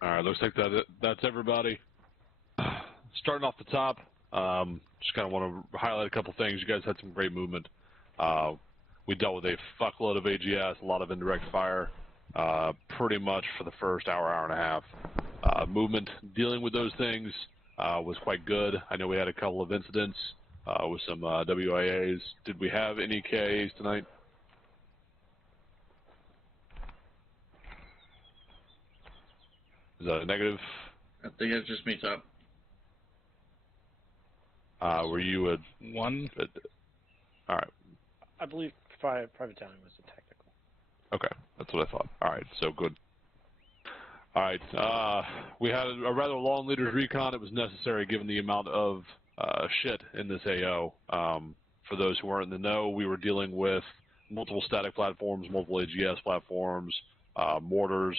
All right, looks like that's everybody. Starting off the top, just kind of want to highlight a couple things. You guys had some great movement. We dealt with a fuckload of AGS, a lot of indirect fire, pretty much for the first hour and a half. Movement, dealing with those things was quite good. I know we had a couple of incidents with some WIAs. Did we have any KAs tonight? Is that a negative? I think it just meets up. Were you a one? All right. I believe Private Dining was a technical. Okay, that's what I thought. All right, so good. All right, we had a rather long leader's recon. It was necessary given the amount of shit in this AO. For those who weren't in the know, we were dealing with multiple static platforms, multiple AGS platforms, mortars,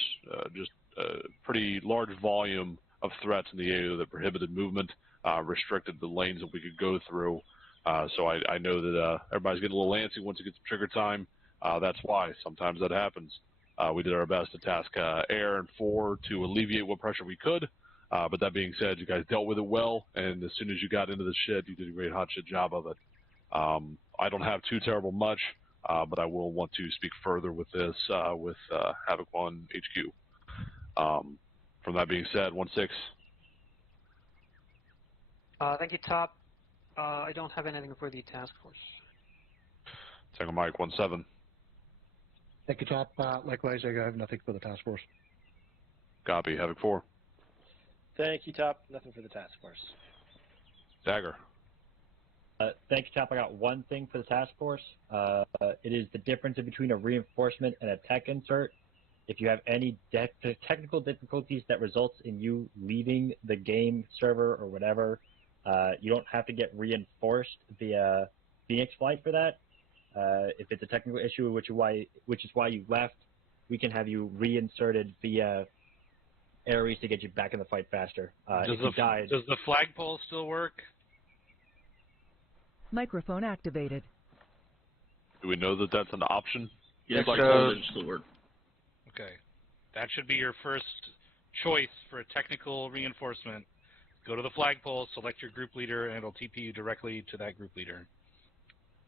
just a pretty large volume of threats in the AO that prohibited movement, restricted the lanes that we could go through. So I know that everybody's getting a little antsy once it gets trigger time. That's why sometimes that happens. We did our best to task Air and 4 to alleviate what pressure we could. But that being said, you guys dealt with it well, and as soon as you got into the shit, you did a great hot shit job of it. I don't have too terrible much, but I will want to speak further with this with Havoc on HQ. From that being said, 1-6. Thank you, Top. I don't have anything for the task force. Second Mike, 1-7. Thank you, Top. Likewise, I have nothing for the task force. Copy, Havoc 4. Thank you, Top. Nothing for the task force. Dagger. Thank you, Top. I got one thing for the task force. It is the difference between a reinforcement and a tech insert. If you have any technical difficulties that results in you leaving the game server or whatever, you don't have to get reinforced via Phoenix flight for that. If it's a technical issue, which is why you left, we can have you reinserted via Ares to get you back in the fight faster. If you died, does the flagpole still work? Microphone activated. Do we know that that's an option? Yes, flagpole should still work. Okay. That should be your first choice for a technical reinforcement. Go to the flagpole, select your group leader, and it'll TP you directly to that group leader.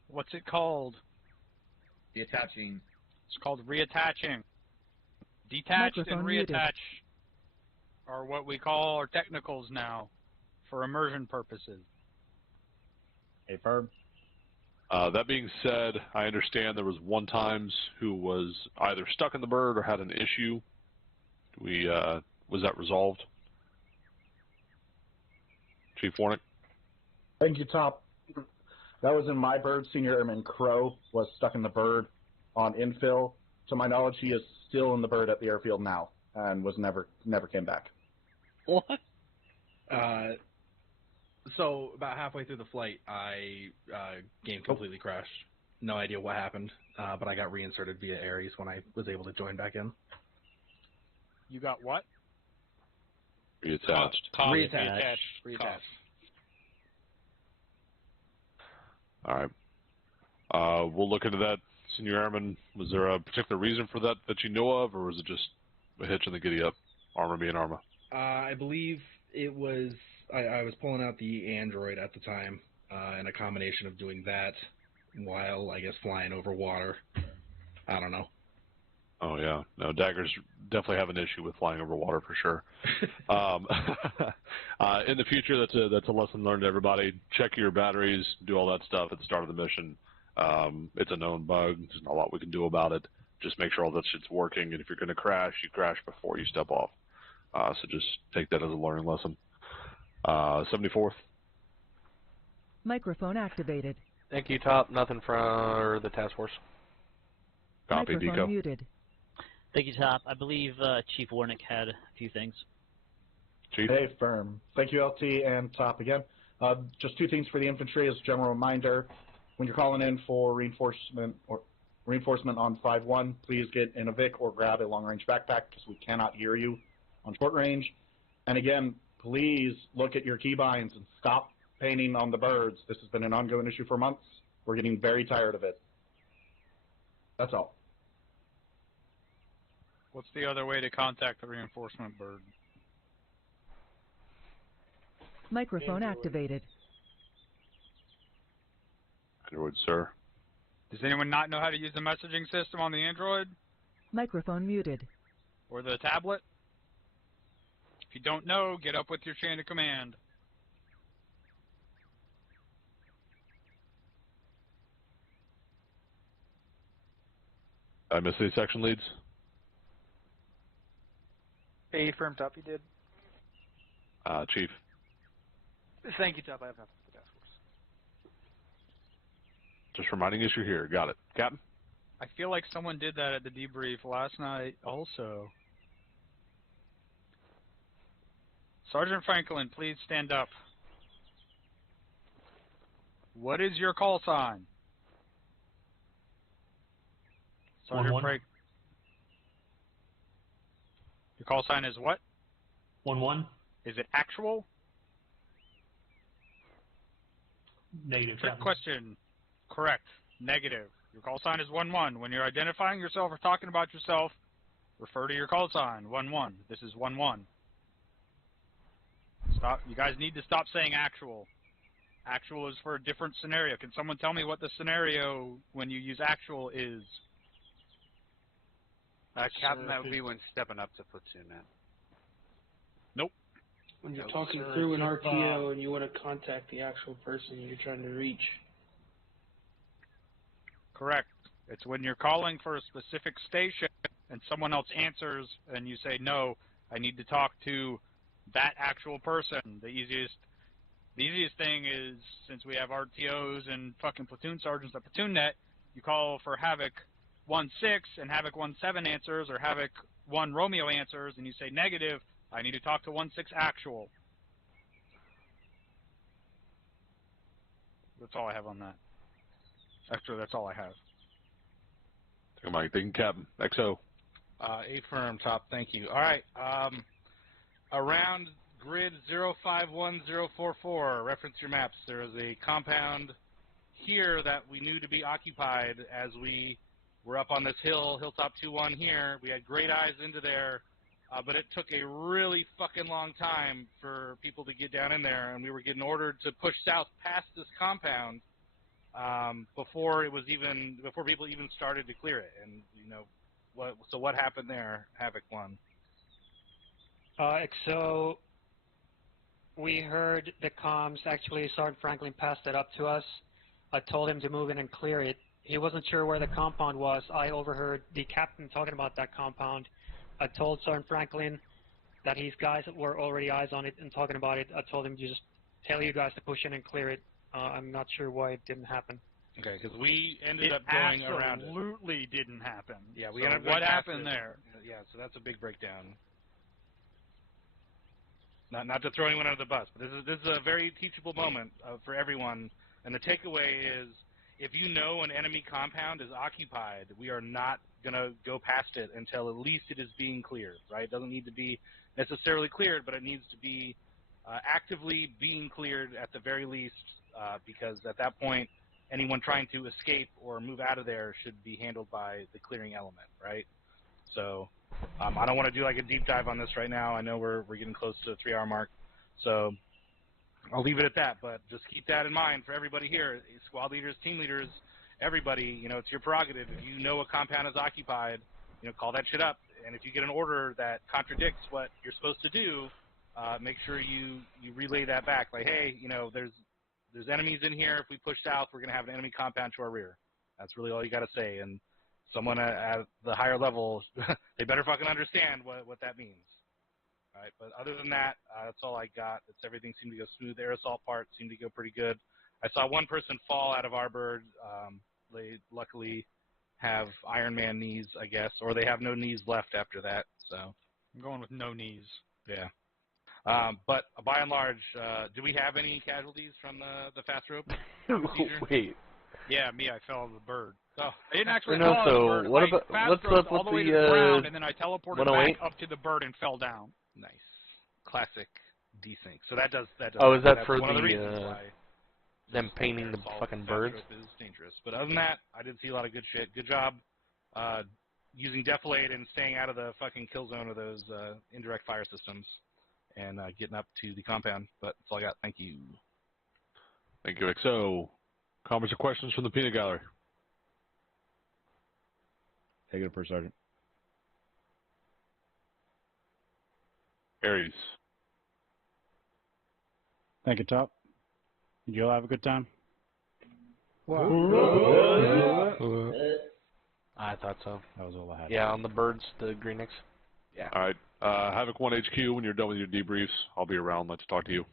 What's it called? Deattaching. It's called reattaching. Detached and reattach are what we call our technicals now for immersion purposes. Hey, firm. That being said, I understand there was one times who was either stuck in the bird or had an issue. Was that resolved? Chief Warnick? Thank you, Top. That was in my bird. Senior Airman Crow was stuck in the bird on infill. To my knowledge, he is still in the bird at the airfield now and was never came back. What? So about halfway through the flight, game completely crashed. No idea what happened, but I got reinserted via Ares when I was able to join back in. You got what? Reattached. Reattached. All right. We'll look into that. Senior Airman, was there a particular reason for that you know of, or was it just a hitch in the giddy up, armor being armor? I believe it was, I was pulling out the Android at the time, and a combination of doing that while, I guess, flying over water. I don't know. Oh, yeah. No, daggers definitely have an issue with flying over water for sure. In the future, that's a lesson learned to everybody. Check your batteries, do all that stuff at the start of the mission. It's a known bug. There's not a lot we can do about it. Just make sure all that shit's working, and if you're going to crash, you crash before you step off. So just take that as a learning lesson. 74th. Microphone activated. Thank you, Top. Nothing for the task force. Copy, Microphone muted. Thank you, Top. I believe Chief Warnick had a few things. Chief? Hey, firm. Thank you, LT and Top again. Just two things for the infantry as a general reminder. when you're calling in for reinforcement on 5-1, please get in a Vic or grab a long-range backpack because we cannot hear you on short range. And again, please look at your keybinds and stop painting on the birds. This has been an ongoing issue for months. We're getting very tired of it. That's all. What's the other way to contact the reinforcement bird? Microphone activated. Android, sir. Does anyone not know how to use the messaging system on the Android? Microphone muted. Or the tablet? If you don't know, get up with your chain of command. I missed any section leads? A firm top, you did. Chief. Thank you, Top. I have nothing for the task force. Just reminding us you're here. Got it. Captain? I feel like someone did that at the debrief last night also. Sergeant Franklin, please stand up. What is your call sign? Sergeant Frank. Your call sign is what? 1-1. Is it actual? Negative. Trick question. Correct. Negative. Your call sign is 1-1. When you're identifying yourself or talking about yourself, refer to your call sign. 1-1. This is 1-1. Stop. You guys need to stop saying actual. Actual is for a different scenario. Can someone tell me what the scenario when you use actual is? Captain, that would be when stepping up to platoon, man. Nope. When you're talking through an RTO and you want to contact the actual person you're trying to reach. Correct. It's when you're calling for a specific station and someone else answers and you say, no, I need to talk to that actual person. The easiest thing is, since we have RTOs and fucking platoon sergeants at PlatoonNet, you call for Havoc 1-6 and Havoc 1-7 answers, or Havoc 1 Romeo answers, and you say negative, I need to talk to 1-6 actual. That's all I have on that. Actually, that's all I have. Take a mic. Thank you, Captain. XO. A firm, Top. Thank you. All right. Around grid 051044, reference your maps. There is a compound here that we knew to be occupied as we were up on this hill, Hilltop 2-1 here. We had great eyes into there, but it took a really fucking long time for people to get down in there, and we were getting ordered to push south past this compound before people even started to clear it. And what happened there, Havoc 1? So we heard the comms. Actually, Sergeant Franklin passed it up to us. I told him to move in and clear it. He wasn't sure where the compound was. I overheard the captain talking about that compound. I told Sergeant Franklin that his guys were already eyes on it and talking about it. I told him to just tell you guys to push in and clear it. I'm not sure why it didn't happen. Okay, because we ended up going around it. Absolutely didn't happen. Yeah, we so ended up what happened there? Yeah, so that's a big breakdown. Not to throw anyone under the bus, but this is a very teachable moment for everyone. And the takeaway is, if you know an enemy compound is occupied, we are not going to go past it until at least it is being cleared, right? It doesn't need to be necessarily cleared, but it needs to be actively being cleared at the very least, because at that point, anyone trying to escape or move out of there should be handled by the clearing element, right? So I don't want to do like a deep dive on this right now. I know we're getting close to the 3-hour mark, so I'll leave it at that. But just keep that in mind for everybody here, squad leaders, team leaders, everybody. It's your prerogative. If you know a compound is occupied, call that shit up. And if you get an order that contradicts what you're supposed to do, make sure you relay that back. Like, hey, there's enemies in here. If we push south, we're going to have an enemy compound to our rear. That's really all you got to say. And someone at the higher level, they better fucking understand what that means. All right, but other than that, that's all I got. Everything seemed to go smooth. The air assault part seemed to go pretty good. I saw one person fall out of our bird. They luckily have Iron Man knees, I guess, or they have no knees left after that. So I'm going with no knees. Yeah. But by and large, do we have any casualties from the fast rope procedure? Wait. Yeah, me, I fell out of the bird. Oh. I didn't actually No, fall out of the so bird. what I about- fast what's rose up all with the way the, to the ground, and then I teleported 108? back up to the bird and fell down. Nice. Classic desync. So that does. Oh, is that that's for one of the the, reasons why them painting the fucking birds? Is dangerous. But other than that, I did see a lot of good shit. Good job using Defilade and staying out of the fucking kill zone of those indirect fire systems and getting up to the compound. But that's all I got. Thank you. Thank you, XO. Comments or questions from the peanut gallery? Take it, First Sergeant. Aries. Thank you, Top. Did you all have a good time? I thought so. That was all I had. Yeah, on the birds, the Greenix. Yeah. All right. Havoc 1 HQ, when you're done with your debriefs, I'll be around. Let's talk to you.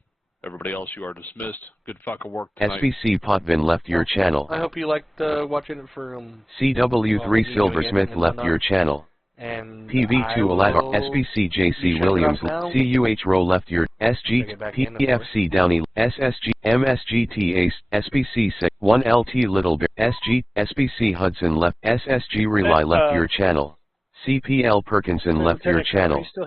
Everybody else, you are dismissed. Good fucking work tonight. SBC Potvin left your channel. I hope you liked watching it for CW3 Silversmith left your channel. And PV2 Aladdin, SBC JC Williams, CUH Row left your SG, PFC Downey, SSG, MSGT Ace, SBC 1 LT Little Bear, SG, SBC Hudson left, SSG Rely left your channel. CPL Perkinson left your channel.